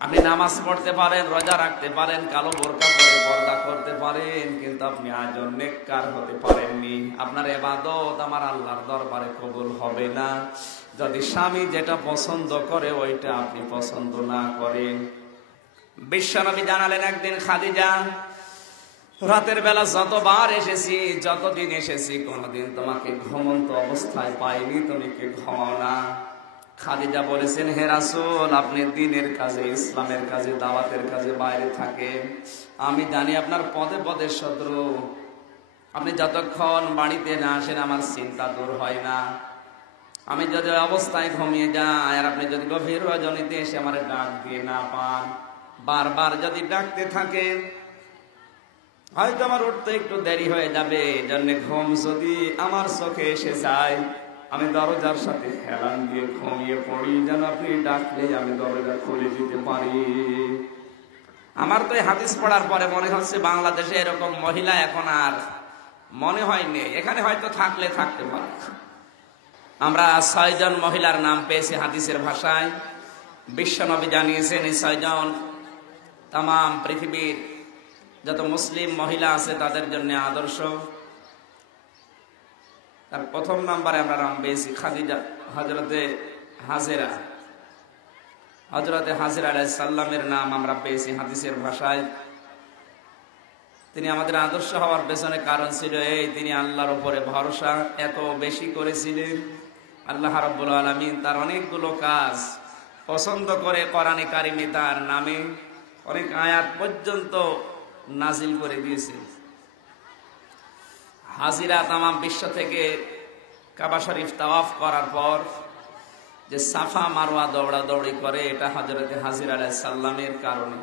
আপনি নামাজ পড়তে পারেন, রোজা রাখতে পারেন, কালো বোরকা পরে পর্দা করতে পারেন, কিন্তু আপনি আজও নেককার হতে পারেননি। আপনার ইবাদত আমার আল্লাহর দরবারে কবুল হবে না যদি স্বামী যেটা পছন্দ করে ওইটা আপনি পছন্দ না করেন। বিশ্বনবী জানালেন একদিন, খাদিজা, রাতের বেলা যতবার এসেছি, যতদিন এসেছি, কোনদিন তোমাকে ঘুমন্ত অবস্থায় পাইনি, তুমি কি ঘুমাও না? খাদিজা বলেছেন, হে রাসূল, আপনি দ্বীনের কাজে, ইসলামের কাজে, দাওয়াতের কাজে বাইরে থাকেন, আমি জানি আপনার পদে পদে শত্রু, আপনি যতক্ষণ বাড়িতে না আসেন আমার চিন্তা দূর হয় না। আমি যদি অবস্থায় ঘুমিয়ে যাই আর আপনি যদি গভীর রজনীতে এসে আমার ডাক দিয়ে না পান, বারবার যদি ডাকতে থাকেন, হয়তো আমার উঠতে একটু দেরি হয়ে যাবে। এজন্য ঘুম যদি আমার চোখে এসে যায়, আমি দরজার সাথে হেলান দিয়ে ঘুমিয়ে পড়ি, যেন আপনি ডাকলে আমি দরজা খুলে দিতে পারি। আমার তো এই হাদিস পড়ার পরে মনে হচ্ছে বাংলাদেশে এরকম মহিলা এখন আর মনে হয়নি, এখানে হয়তো থাকলে থাকতে পারে। আমরা 6 জন মহিলার নাম পেয়েছি হাদিসের ভাষায়। বিশ্বনবী জানিয়েছেন এই 6 জন তাম পৃথিবীর যত মুসলিম মহিলা আছে তাদের জন্য আদর্শ। তার প্রথম নাম্বারে আমরা নাম পেয়েছি খাদিজা, হযরতে হাজেরা। হযরতে হাজেরা আলাইহিস সালামের নাম আমরা পেয়েছি হাদিসের ভাষায়। তিনি আমাদের আদর্শ হওয়ার পেছনে কারণ ছিল এই, তিনি আল্লাহর উপরে ভরসা এত বেশি করেছিলেন। আল্লাহ রাব্বুল আলামিন তার অনেকগুলো কাজ পছন্দ করে কোরআনে কারিমে তার নামে অনেক আয়াত পর্যন্ত নাজিল করে দিয়েছেন। হাজিরা তাম বিশ্ব থেকে কাবা শরীফ তাওয়াফ করার পর যে সাফা মারওয়া দৌড়াদৌড়ি করে, এটা হযরতে হাজিরা আলাইহিস সালামের কারণে।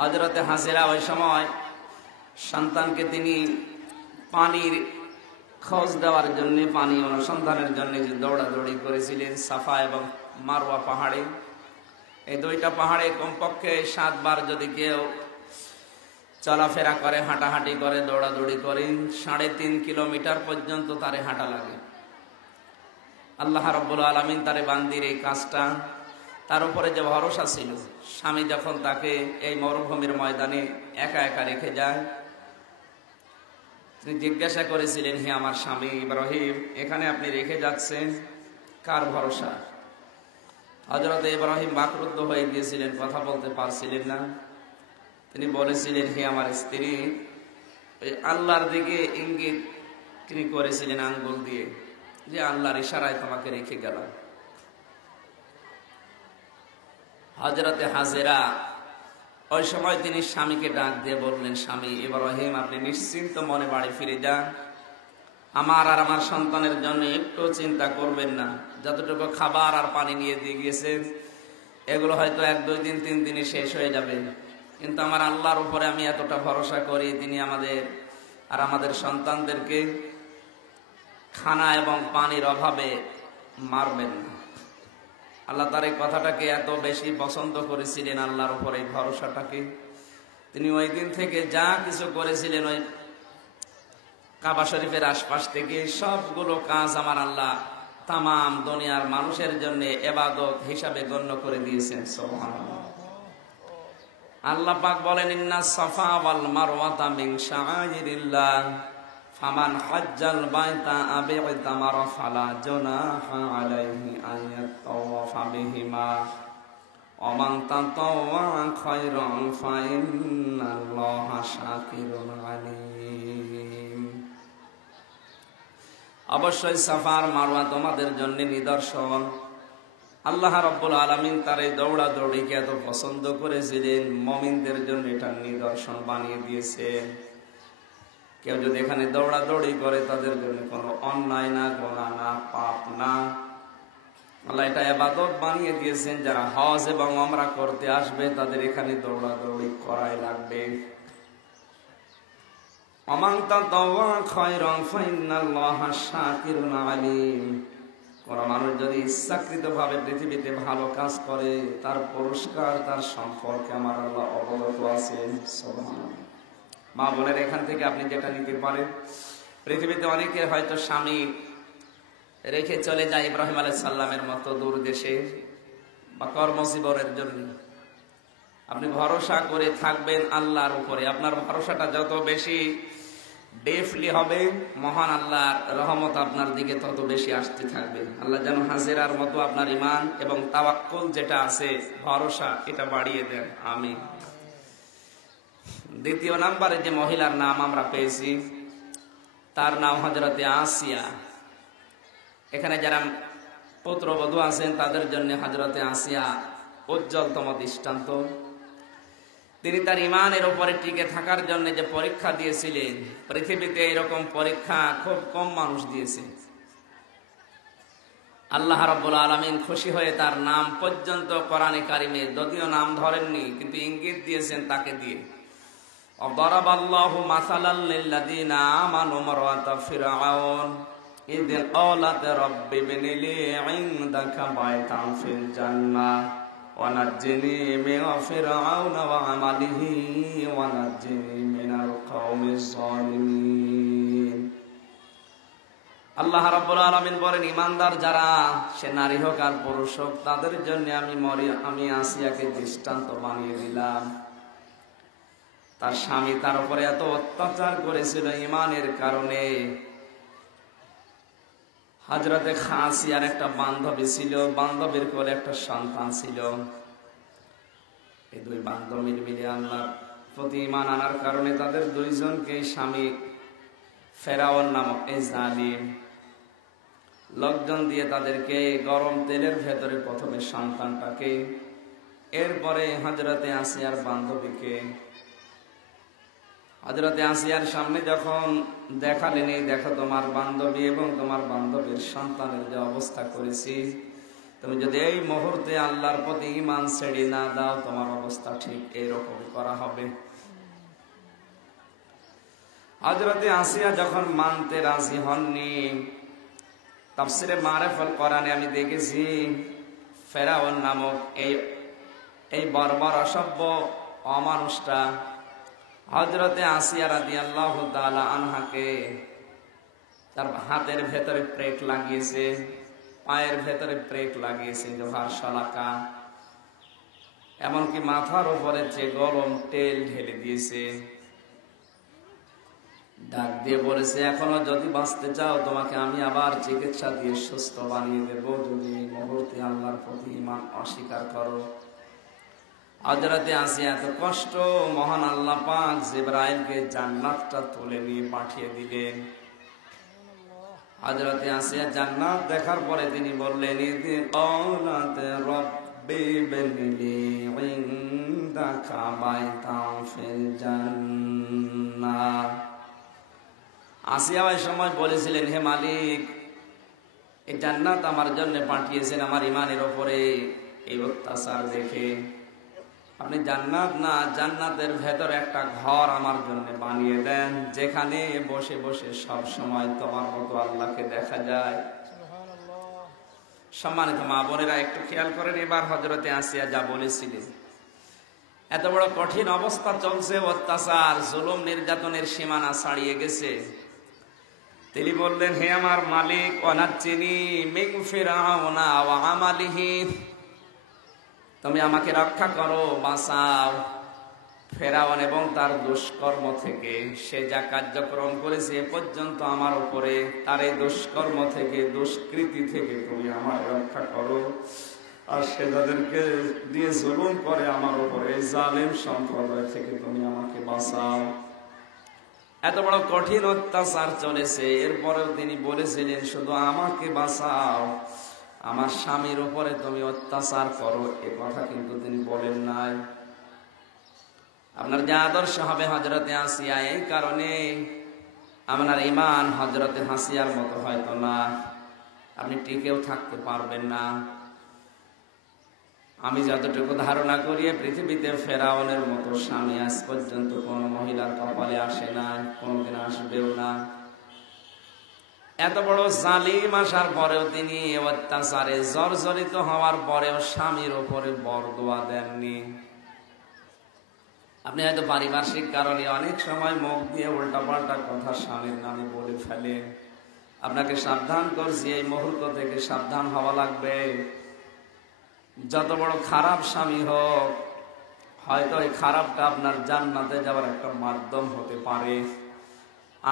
হযরতে হাজিরা ওই সময় সন্তানকে তিনি পানির খোঁজ দেওয়ার জন্য, পানি অনুসন্ধানের জন্য যে দৌড়াদৌড়ি করেছিলেন সাফা এবং মারওয়া পাহাড়ে, এই দুইটা পাহাড়ে কমপক্ষে 7 বার যদি কেউ চলাফেরা করে, হাঁটাহাঁটি করে, দৌড়াদৌড়ি করে, 3.5 কিলোমিটার পর্যন্ত তারে হাঁটা লাগে। আল্লাহ রাব্বুল আলামিন তারে বান্দির এই কাজটা, তার উপরে যে ভরসা ছিল, স্বামী যখন তাকে এই মরুভূমির ময়দানে একা একা রেখে যায়, তিনি জিজ্ঞাসা করেছিলেন, হে আমার স্বামী ইব্রাহিম, এখানে আপনি রেখে যাচ্ছেন কার ভরসা? হযরত ইব্রাহিম বাকরুদ্ধ হয়ে গিয়েছিলেন, কথা বলতে পারছিলেন না। তিনি বলেছিলেন, হে আমার স্ত্রী, ওই আল্লাহর দিকে ইঙ্গিত তিনি করেছিলেন আঙ্গুল দিয়ে, যে আল্লাহর ইশারায় তোমাকে রেখে গেলাম। হযরতে হাজেরা ওই সময় তিনি স্বামীকে ডাক দিয়ে বললেন, স্বামী ইব্রাহিম, আপনি নিশ্চিন্ত মনে বাড়ি ফিরে যান, আমার আর আমার সন্তানের জন্য একটু চিন্তা করবেন না। যতটুকু খাবার আর পানি নিয়ে দিয়ে গিয়েছেন, এগুলো হয়তো 1-2 দিন 3 দিনে শেষ হয়ে যাবে, কিন্তু আমার আল্লাহর উপরে আমি এতটা ভরসা করি, তিনি আমাদের আর আমাদের সন্তানদেরকে খানা এবং পানির অভাবে মারবেন না। আল্লাহ তার এই কথাটাকে এত বেশি পছন্দ করেছিলেন, আল্লাহর উপরে এই ভরসাটাকে। তিনি ওই দিন থেকে যা কিছু করেছিলেন, ওই কাবা শরীফের আশপাশ থেকে সবগুলো কাজ আমার আল্লাহ তাম দুনিয়ার মানুষের জন্য ইবাদত হিসাবে গণ্য করে দিয়েছেন। সুবহানাল্লাহ। আল্লাহ পাক বলেন, ইন্নাস সাফা ওয়াল মারওয়াতা মিন শাআইরিল্লাহ ফামান হাজ্জাল বাইতা আও ইতামারা ফালা জুনাহা আলাইহি আন ইয়াতাওয়াফা বিহিমা ওয়া মান তাতাওয়া খায়রান ফাইন্নাল্লাহা শাকিরুন আলীম। অবশ্যই সাফা আর মারওয়া তোমাদের জন্য নিদর্শন। আল্লাহ রাব্বুল আলামিন তার এই দৌড়াদৌড়িকে এত পছন্দ করেছিলেন, মুমিনদের জন্য এটা নিদর্শন বানিয়ে দিয়েছেন। কেউ যদি এখানে দৌড়াদৌড়ি করে, তাদের জন্য কোনো অন্যায় না, গুনাহ না, পাপ না। আল্লাহ এটা ইবাদত বানিয়ে দিয়েছেন। যারা হজ এবং উমরা করতে আসবে, তাদের এখানে দৌড়াদৌড়ি করাই লাগবে। ওমান তাতাওয়া খায়রান ফাইন্নাল্লাহা শাকিরুন আলীম। কোন মানুষ যদি ইচ্ছাকৃতভাবে পৃথিবীতে ভালো কাজ করে, তার পুরস্কার, তার সম্পর্কে আমার আল্লাহ অবগত আছেন। সুবহানাল্লাহ। মা বোনের, এখান থেকে আপনি যেটা নিতে পারেন, পৃথিবীতে অনেকে হয়তো স্বামী রেখে চলে যায় ইব্রাহিম আলাইহিস সালামের মতো দূর দেশে, বা কর্মজীবনের জন্য। আপনি ভরসা করে থাকবেন আল্লাহর উপরে। আপনার ভরসাটা যত বেশি ডেফলি হবে, মহান আল্লাহর রহমত আপনার দিকে তত বেশি আসতে থাকবে। আল্লাহ যেন হাজেরার মতো আপনার ঈমান এবং তাওয়াক্কুল যেটা আছে, ভরসা, এটা বাড়িয়ে দেন। আমিন। দ্বিতীয় নাম্বারে যে মহিলার নাম আমরা পেয়েছি তার নাম হযরতে আসিয়া। এখানে যারা পুত্রবধূ আছেন তাদের জন্য হযরতে আসিয়া উজ্জ্বলতম দৃষ্টান্ত। তিনি তার ঈমানের উপরে টিকে থাকার জন্য যে পরীক্ষা দিয়েছিলেন, পৃথিবীতে এরকম পরীক্ষা খুব কম মানুষ দিয়েছে। আল্লাহ রাব্বুল আলামিন খুশি হয়ে তার নাম পর্যন্ত কোরআনে কারিমে, যদিও নাম ধরেননি কিন্তু ইঙ্গিত দিয়েছেন তাকে দিয়ে। অদরাবাল্লাহু মাসালাল লিল্লাযিনা আমানু মারওয়াতা ফিরআউন ইয ক্বালাত রাব্বি ইবনি লি ইনদাকা বাইতান ফিল জান্নাহ ওয়া নাজ্জিনি মিন ফিরআউনা ওয়া আমালিহি ওয়া নাজ্জিনি মিনাল কওমিজ জালিমিন। আল্লাহ রাব্বুল আলামিন বলেন, ঈমানদার যারা, সে নারী হোক আর পুরুষ হোক, তাদের জন্য আমি আসিয়াকে দৃষ্টান্ত বানিয়ে দিলাম। তার স্বামী তার উপরে এত অত্যাচার করেছিল ঈমানের কারণে। হযরতে আসিয়ার একটা বান্ধবী ছিল, বান্ধবীর কোলে একটা সন্তান ছিল। এই দুই বান্ধবী মিলে আল্লাহর প্রতি ঈমান আনার কারণে তাদের দুইজনকে স্বামী ফেরাউন নামক এই জালিম লোকজন দিয়ে তাদেরকে গরম তেলের ভেতরে প্রথমে সন্তানটাকে, এরপরে হযরতে আসিয়ার বান্ধবীকে। হযরতে আসিয়ার সামনে যখন দেখালেন, এই দেখো তোমার বান্ধবী এবং তোমার বান্ধবীর সন্তানের যে অবস্থা করেছি, তুমি যদি এই মুহূর্তে আল্লাহর প্রতি ঈমান ছেড়ে না দাও, তোমার অবস্থা ঠিক এইরকম করা হবে। হযরতে আসিয়া যখন মানতে রাজি হননি, তাফসীরে মারিফাতুল কোরআনে আমি দেখেছি ফেরাউন নামক এই বর্বর অসভ্য অমানুষটা হযরতে আসিয়া রাদিয়াল্লাহু তাআলা আনহাকে তার হাতের ভেতরে প্রেক লাগিয়েছে, পায়ের ভেতরে প্রেক লাগিয়েছে, লোহার শলাকা, এমনকি মাথার উপরে যে গরম তেল ঢেলে দিয়েছে। ডাক দিয়ে বলেছে, এখনো যদি বাঁচতে চাও তোমাকে আমি আবার চিকিৎসা দিয়ে সুস্থ বানিয়ে দেব, যদি এই মুহূর্তে আল্লাহর প্রতি ঈমান অস্বীকার করো। হযরতে আসিয়া এত কষ্ট, মহান আল্লাহ পাক জিবরাইলকে জান্নাতটা তুলে নিয়ে পাঠিয়ে দিলেন। হযরতে আসিয়া জান্নাত দেখার পরে তিনি বললেন, ইযি ক্বালাত রাব্বি ইবনি লি ইনদাকা বাইতান ফিল জান্নাহ। আসিয়া ওই সময় বলেছিলেন, হে মালিক, এই জান্নাত আমার জন্য পাঠিয়েছেন আমার ঈমানের উপরে এই অত্যাচার দেখে। আপনি জান্নাত না, জান্নাতের ভেতরে একটা ঘর আমার জন্য বানিয়ে দেন, যেখানে বসে বসে সব সময় তোমার মতো আল্লাহকে দেখা যায়। সম্মানিত মা বোনেরা, একটু খেয়াল করেন এবার হযরতে আসিয়া যা বলেছিলেন। এত বড় কঠিন অবস্থা চলছে, অত্যাচার, জুলুম, নির্যাতনের সীমানা ছাড়িয়ে গেছে। তিনি বললেন, হে আমার মালিক, ওয়ানাজ্জিনি মিন ফিরআউনা ওয়া আমালিহি, তুমি আমাকে রক্ষা করো, বাঁচাও ফেরাউন এবং তার দুষ্কর্ম থেকে। সে যা কার্যক্রম করেছে এ পর্যন্ত আমার উপরে, তার এই দুষ্কর্ম থেকে, দুষ্কৃতি থেকে তুমি আমার রক্ষা করো। আর সে যাদেরকে দিয়ে জুলুম করে আমার উপরে, এই জালেম সম্প্রদায় থেকে তুমি আমাকে বাঁচাও। এত বড় কঠিন অত্যাচার চলেছে, এরপরেও তিনি বলেছিলেন, শুধু আমাকে বাঁচাও, আমার স্বামীর উপরে তুমি অত্যাচার করো, এ কথা কিন্তু তিনি বলেন নাই। আপনার যে আদর্শ হবে হযরতে আসিয়া, এই কারণে আপনার ঈমান হযরতে আসিয়ার মতো হয়তো না, আপনি টিকেও থাকতে পারবেন না। আমি যতটুকু ধারণা করি, পৃথিবীতে ফেরাউনের মতো স্বামী আজ পর্যন্ত কোন মহিলার কপালে আসে না, কোনদিন আসবেও না। এত বড় জালিম আসার পরেও তিনি অত্যাচারে জর্জরিত হওয়ার পরেও স্বামীর উপরে বরদোয়া দেননি। আপনি হয়তো পারিপার্শ্বিক কারণে অনেক সময় মুখ দিয়ে উল্টাপাল্টা কথা স্বামীর নামে বলে ফেলেন। আপনাকে সাবধান করছি, এই মুহূর্ত থেকে সাবধান হওয়া লাগবে। যত বড় খারাপ স্বামী হোক, হয়তো এই খারাপটা আপনার জান্নাতে যাওয়ার একটা মাধ্যম হতে পারে।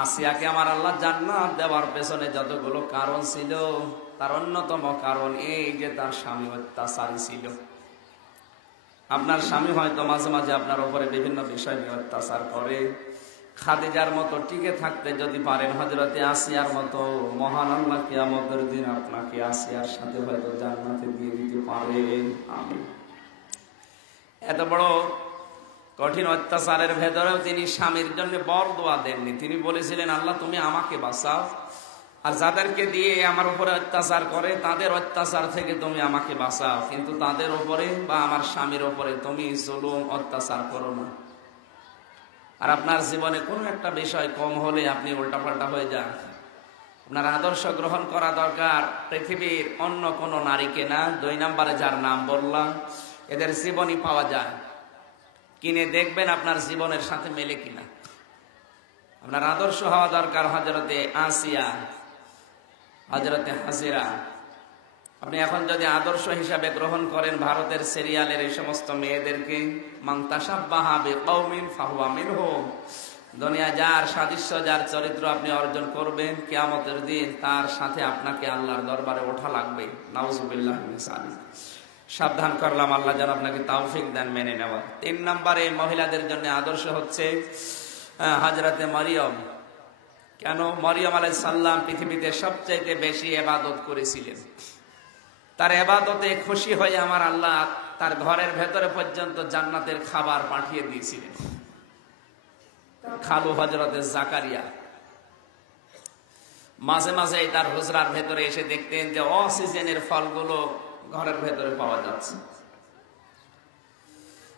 আসিয়াকে আমার আল্লাহ জান্নাত দেওয়ার পেছনে যতগুলো কারণ ছিল, তার অন্যতম কারণ এই যে তার স্বামী অত্যাচারী ছিল। আপনার স্বামী হয়তো মাঝে মাঝে আপনার উপরে বিভিন্ন বিষয় নিয়ে অত্যাচার করে। খাদিজার মতো টিকে থাকতে যদি পারেন, হযরতে আসিয়ার মতো, মহান আল্লাহ কিয়ামতের দিন আপনাকে আসিয়ার সাথে হয়তো জান্নাতে দিয়ে দিতে পারেন। আমিন। এত বড় কঠিন অত্যাচারের ভেতরেও তিনি স্বামীর জন্য বরদোয়া দেননি। তিনি বলেছিলেন, আল্লাহ তুমি আমাকে বাঁচাও, আর যাদেরকে দিয়ে আমার উপরে অত্যাচার করে তাদের অত্যাচার থেকে তুমি আমাকে বাঁচাও, কিন্তু তাদের উপরে বা আমার স্বামীর উপরে তুমি জুলুম অত্যাচার করো না। আর আপনার জীবনে কোনো একটা বিষয় কম হলে আপনি উল্টাপাল্টা হয়ে যান। আপনার আদর্শ গ্রহণ করা দরকার পৃথিবীর অন্য কোনো নারীকে না। 2 নম্বরে যার নাম বললাম, এদের জীবনী পাওয়া যায়, কিনে দেখবেন আপনার জীবনের সাথে মেলে কিনা। আপনার আদর্শ হওয়া দরকার হযরতে আসিয়া, হযরতে হাসিরা। আপনি এখন যদি আদর্শ হিসাবে গ্রহণ করেন ভারতের সিরিয়ালের এই সমস্ত মেয়েদেরকে, মান তাশাব্বাহা বিকওমিন ফাহুয়া মিনহুম, দুনিয়া যার সাদৃশ্য, যার চরিত্র আপনি অর্জন করবেন, কিয়ামতের দিন তার সাথে আপনাকে আল্লাহর দরবারে ওঠা লাগবে। নাউজুবিল্লাহ মিন যালিক। সাবধান করলাম, আল্লাহ যেন আপনাকে তৌফিক দেন মেনে নেওয়া। 3 নম্বরে মহিলাদের জন্য আদর্শ হচ্ছে হযরতে মরিয়ম। কেন? মরিয়ম আলাইহিস সালাম পৃথিবীতে সবচেয়ে বেশি ইবাদত করেছিলেন। তার ইবাদতে খুশি হয়ে আমার আল্লাহ তার ঘরের ভেতরে পর্যন্ত জান্নাতের খাবার পাঠিয়ে দিয়েছিলেন। খালু হযরতে জাকারিয়া মাঝে মাঝে তার হুজরার ভেতরে এসে দেখতেন যে অসিজনের ফলগুলো ঘরের ভেতরে পাওয়া যাচ্ছে।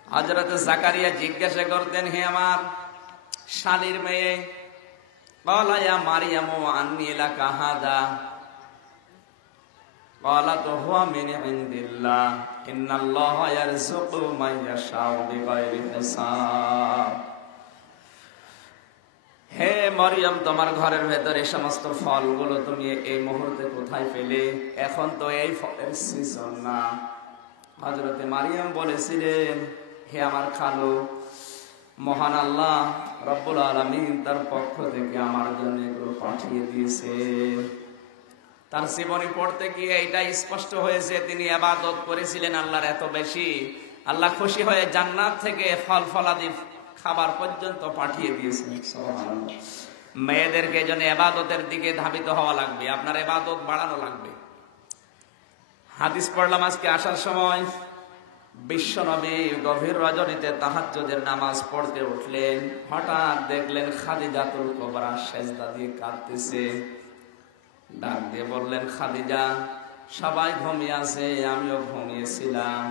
হযরতে জাকারিয়া জিজ্ঞাসা করতেন, হে আমার শালীর মেয়ে, ক্বালা ইয়া মারইয়ামু আন্নী লাকা হাযা, ক্বালাত হুয়া মিন ইনদিল্লাহ, ইন্নাল্লাহা ইয়ারযুকু মান ইয়াশাউ বিগাইরি হিসাব। হে মরিয়ম, তোমার ঘরের ভেতরে সমস্ত ফলগুলো তুমি এই মুহূর্তে কোথায় পেলে? এখন তো এই ফলের সিজন না। হযরতে মারিয়াম বলেছিলেন, হে আমার খালু, মহান আল্লাহ রব্বুল আলামিন তার পক্ষ থেকে আমার জন্য এগুলো পাঠিয়ে দিয়েছে। তার জীবনী পড়তে গিয়ে এটা স্পষ্ট হয়েছে, তিনি ইবাদত করেছিলেন আল্লাহর এত বেশি, আল্লাহ খুশি হয়ে জান্নাত থেকে ফল ফলাদি খাবার পর্যন্ত পাঠিয়ে দিয়েছেন। সুবহানাল্লাহ। মেয়েদেরকে জন্য ইবাদতের দিকে ধাবিত হওয়া লাগবে, আপনার ইবাদত বাড়ানো লাগবে। হাদিস পড়লাম আজকে আসার সময়, বিশ্বনবী গভীর রজনীতে তাহাজ্জুদের নামাজ পড়তে উঠলেন। হঠাৎ দেখলেন খাদিজাতুল কুবরা সেজদা দিয়ে কাঁদতেছে। ডাক দিয়ে বললেন, খাদিজা, সবাই ঘুমিয়ে আছে, আমিও ঘুমিয়েছিলাম,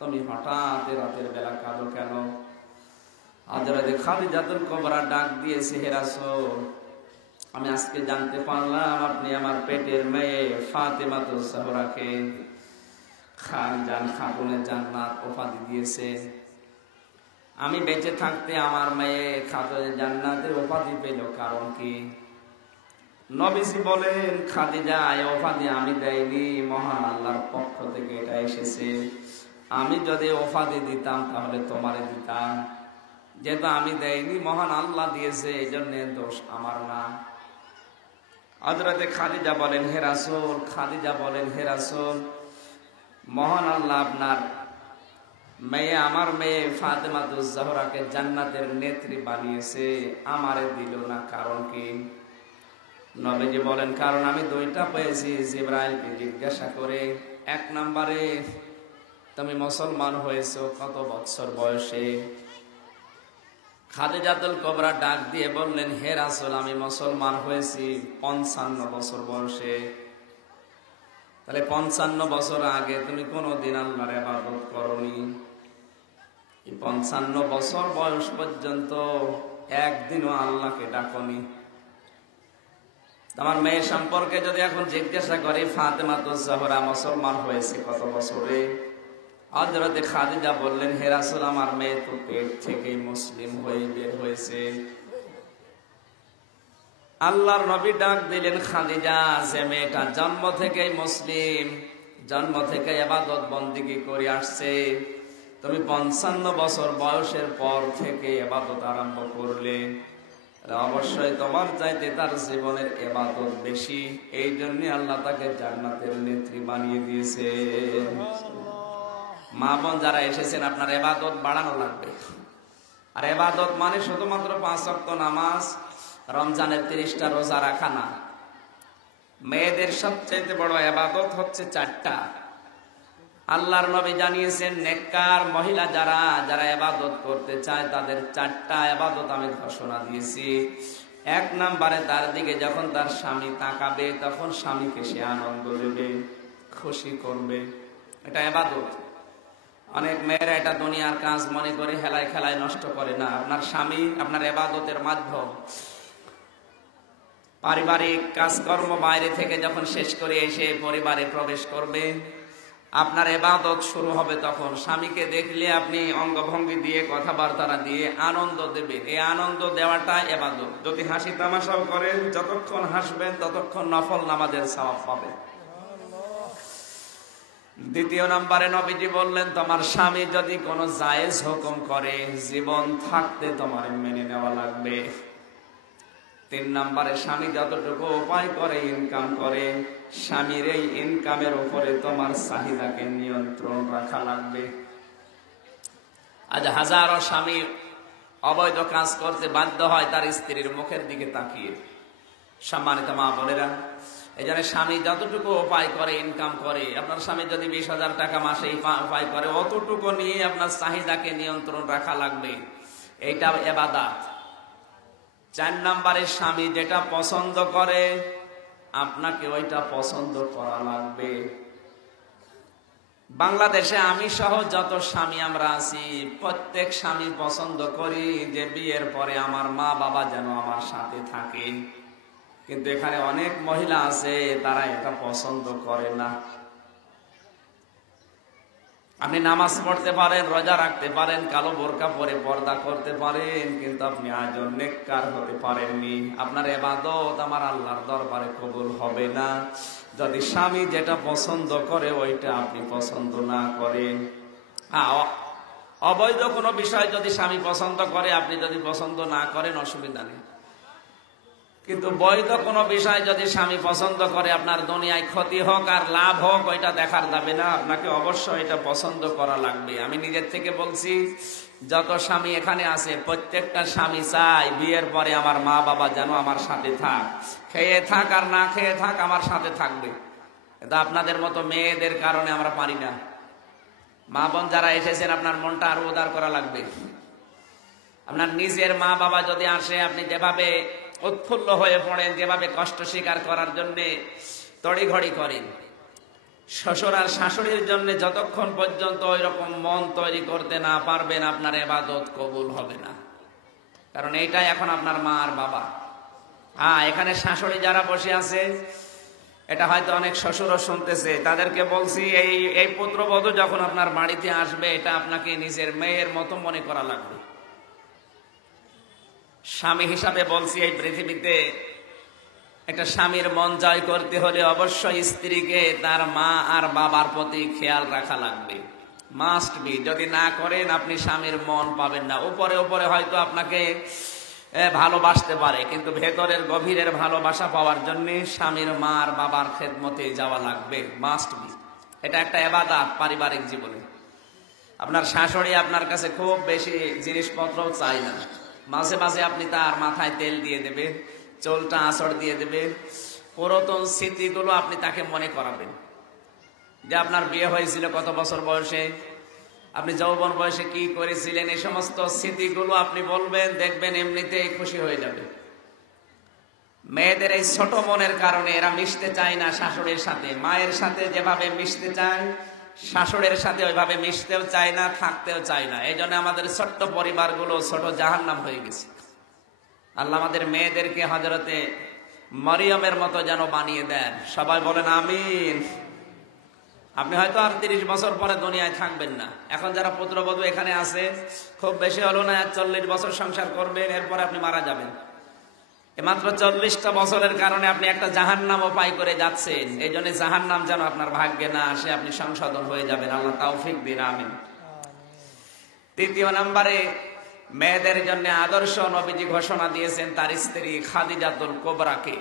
তুমি হঠাৎ রাতের বেলা কাঁদো কেন? হযরতে খাদিজাতুল কুবরা ডাক দিয়েছে, হে রাসূল, আমি আজকে জানতে পারলাম আপনি আমার পেটের মেয়ে ফাতেমাতুজ জাহরাকে খাতুনে জান্নাত উপাধি দিয়েছে। আমি বেঁচে থাকতে আমার মেয়ে খাতুনে জান্নাতের উপাধি পেল কারণ কি? নবীজি বলেন, খাদিজা, এই উপাধি আমি দেইনি, মহান আল্লাহর পক্ষ থেকে এটা এসেছে। আমি যদি উপাধি দিতাম তাহলে তোমারে দিতাম, যেহেতু আমি দেইনি, মহান আল্লাহ দিয়েছে, এই জন্য দোষ আমার না। হযরতে খাদিজা বলেন, হে রাসূল, খাদিজা বলেন, হে রাসূল, মহান আল্লাহ আপনার মেয়ে, আমার মেয়ে ফাতেমাতুজ জাহরাকে জান্নাতের নেত্রী বানিয়েছে, আমারে দিল না, কারণ কি? নবীজি বলেন, কারণ আমি 2টা পেয়েছি জিবরাইলকে জিজ্ঞাসা করে। 1 নম্বরে, তুমি মুসলমান হয়েছো কত বছর বয়সে? খাদিজাতুল কুবরা ডাক দিয়ে বললেন, হে রাসূল, আমি মুসলমান হয়েছি 55 বছর বয়সে। তাহলে 55 বছর আগে তুমি কোনদিন আল্লাহর ইবাদত করনি। 55 বছর বয়স পর্যন্ত একদিনও আল্লাহকে ডাকনি। আমার মেয়ে সম্পর্কে যদি এখন জিজ্ঞাসা করি, ফাতেমাতুজ জাহরা মুসলমান হয়েছে কত বছরে? হযরতে খাদিজা বললেন, হে রাসূল, আমার মেয়ে তো পেট থেকে মুসলিম হয়ে বের হয়েছে। আল্লাহর নবী ডাক দিলেন, খাদিজা, যে মেয়েটা জন্ম থেকেই মুসলিম, জন্ম থেকে ইবাদত বন্দেগী করে আসছে, তুমি 55 বছর বয়সের পর থেকে ইবাদত আরম্ভ করলে, অবশ্যই তোমার চাইতে তার জীবনের ইবাদত বেশি। এই জন্য আল্লাহ তাকে জান্নাতের নেত্রী বানিয়ে দিয়েছে। মা বোন যারা এসেছেন, আপনার ইবাদত বাড়ানো লাগবে। আর ইবাদত মানে শুধুমাত্র 5 ওয়াক্ত নামাজ, রমজানের 30টা রোজা রাখা না। মেয়েদের সবচেয়ে বড় ইবাদত হচ্ছে 4টা। আল্লাহর নবী জানিয়েছেন, নেককার মহিলা যারা যারা ইবাদত করতে চায় তাদের 4টা ইবাদত আমি ঘোষণা দিয়েছি। 1 নম্বরে তার দিকে যখন তার স্বামী তাকাবে, তখন স্বামীকে সে আনন্দ দেবে, খুশি করবে। এটা ইবাদত। অনেক মেয়েরা এটা দুনিয়ার কাজ মনে করে হেলায় খেলায় নষ্ট করে না। আপনার স্বামী আপনার ইবাদতের মাধ্যম। পারিবারিক কাজকর্ম বাইরে থেকে যখন শেষ করে এসে পরিবারে প্রবেশ করবে, আপনার ইবাদত শুরু হবে। তখন স্বামীকে দেখলে আপনি অঙ্গভঙ্গি দিয়ে, কথাবার্তা দিয়ে আনন্দ দেবেন। এই আনন্দ দেওয়াটা ইবাদত। যদি হাসি তামাশাও করেন, যতক্ষণ হাসবেন ততক্ষণ নফল নামাজের সওয়াব পাবেন। দ্বিতীয় নম্বরে নবীজি বললেন, তোমার স্বামী যদি কোনো জায়েজ হুকুম করে, জীবন থাকতে তোমার মেনে নেওয়া লাগবে। 3 নম্বরে স্বামী যতটুকু উপায় করে ইনকাম করে, স্বামীর এই ইনকামের উপরে তোমার চাহিদাকে নিয়ন্ত্রণ রাখা লাগবে। আজ হাজারো স্বামী অবৈধ কাজ করতে বাধ্য হয় তার স্ত্রীর মুখের দিকে তাকিয়ে। সম্মানিত মা বোনেরা, এই জন্য স্বামী যতটুকু উপায় করে ইনকাম করে, আপনার স্বামী যদি 20,000 টাকা মাসে উপায় করে, অতটুকু নিয়ে আপনার চাহিদাকে নিয়ন্ত্রণ রাখা লাগবে। এইটা ইবাদত। 4 নম্বরে স্বামী যেটা পছন্দ করে, আপনাকে ওইটা পছন্দ করা লাগবে। বাংলাদেশে আমি সহ যত স্বামী আমরা আছি, প্রত্যেক স্বামী পছন্দ করি যে বিয়ের পরে আমার মা বাবা যেন আমার সাথে থাকে। কিন্তু এখানে অনেক মহিলা আছে, তারা এটা পছন্দ করে না। আপনি নামাজ পড়তে পারেন, রোজা রাখতে পারেন, কালো বোরকা পরে পর্দা করতে পারেন, কিন্তু আপনি আজও নেককার হতে পারেননি। আপনার ইবাদত আমার আল্লাহর দরবারে কবুল হবে না যদি স্বামী যেটা পছন্দ করে ওইটা আপনি পছন্দ না করেন। অবৈধ কোনো বিষয় যদি স্বামী পছন্দ করে, আপনি যদি পছন্দ না করেন, অসুবিধা নেই। কিন্তু বৈধ কোনো বিষয় যদি স্বামী পছন্দ করে, আপনার দুনিয়ায় ক্ষতি হোক আর লাভ হোক, ওইটা দেখার যাবে না। আপনাকে অবশ্যই এটা পছন্দ করা লাগবে। আমি নিজের থেকে বলছি, যত স্বামী এখানে আছে, প্রত্যেকটা স্বামী চায় বিয়ের পরে আমার মা বাবা যেন আমার সাথে থাক, খেয়ে থাক আর না খেয়ে থাক, আমার সাথে থাকবে। কিন্তু আপনাদের মতো মেয়েদের কারণে আমরা পারি না। মা বোন যারা এসেছেন, আপনার মনটা আরো উদার করা লাগবে। আপনার নিজের মা বাবা যদি আসে, আপনি যেভাবে উৎফুল্ল হয়ে পড়েন, যেভাবে কষ্ট স্বীকার করার জন্য তড়িঘড়ি করেন, শ্বশুর আর শাশুড়ির জন্য যতক্ষণ পর্যন্ত ওই রকম মন তৈরি করতে না পারবেন, আপনার ইবাদত কবুল হবে না। কারণ এইটাই এখন আপনার মা আর বাবা। এখানে শাশুড়ি যারা বসে আছে, এটা হয়তো অনেক শ্বশুরও শুনতেছে, তাদেরকে বলছি, এই পুত্রবধূ যখন আপনার বাড়িতে আসবে, এটা আপনাকে নিজের মেয়ের মতো মনে করা লাগবে। স্বামী হিসাবে বলছি, এই পৃথিবীতে একটা স্বামীর মন জয় করতে হলে অবশ্যই স্ত্রীকে তার মা আর বাবার প্রতি খেয়াল রাখা লাগবে, মাস্ট বি। যদি না করেন, আপনি স্বামীর মন পাবেন না। উপরে উপরে হয়তো আপনাকে ভালোবাসতে পারে, কিন্তু ভেতরের গভীরের ভালোবাসা পাওয়ার জন্য স্বামীর মা আর বাবার খেদমতে যাওয়া লাগবে, মাস্ট বি। এটা একটা ইবাদত পারিবারিক জীবনে। আপনার শাশুড়ি আপনার কাছে খুব বেশি জিনিসপত্র চাই না, মাঝে মাঝে আপনি তার মাথায় তেল দিয়ে দেবে, চুলটা আঁচড় দিয়ে দেবে, পুরাতন স্মৃতিগুলো আপনি তাকে মনে করাবেন। যে আপনার বিয়ে হয়েছিল কত বছর বয়সে, আপনি যৌবন বয়সে কি করেছিলেন, এই সমস্ত স্মৃতিগুলো আপনি বলবেন, দেখবেন এমনিতেই খুশি হয়ে যাবে। মেয়েদের এই ছোট মনের কারণে এরা মিশতে চায় না শাশুড়ির সাথে। মায়ের সাথে যেভাবে মিশতে চায়, শাশুড়ের সাথে ওইভাবে মিশতেও চায় না, থাকতেও চায় না। এই জন্য আমাদের ছোট্ট পরিবারগুলো ছোট জাহান্নাম হয়ে গেছে। আল্লাহ আমাদের মেয়েদেরকে হযরতে মরিয়মের মতো যেন বানিয়ে দেন। সবাই বলেন আমিন। আপনি হয়তো আর 30 বছর পরে দুনিয়ায় থাকবেন না। এখন যারা পুত্রবধূ এখানে আছে, খুব বেশি হলো না 40 বছর সংসার করবেন, এরপরে আপনি মারা যাবেন। মাত্র 40টা বছরের কারণে আপনি একটা জাহান্নাম উপায় করে যাচ্ছেন। এই জন্য জাহান্নাম যেন আপনার ভাগ্যে না আসে, আপনি সংশোধন হয়ে যাবেন। আল্লাহ তৌফিক দিন, আমিন। তৃতীয় নম্বরে মেয়েদের জন্য আদর্শ নবীজি ঘোষণা দিয়েছেন তার স্ত্রী খাদিজাতুল কুবরাকে।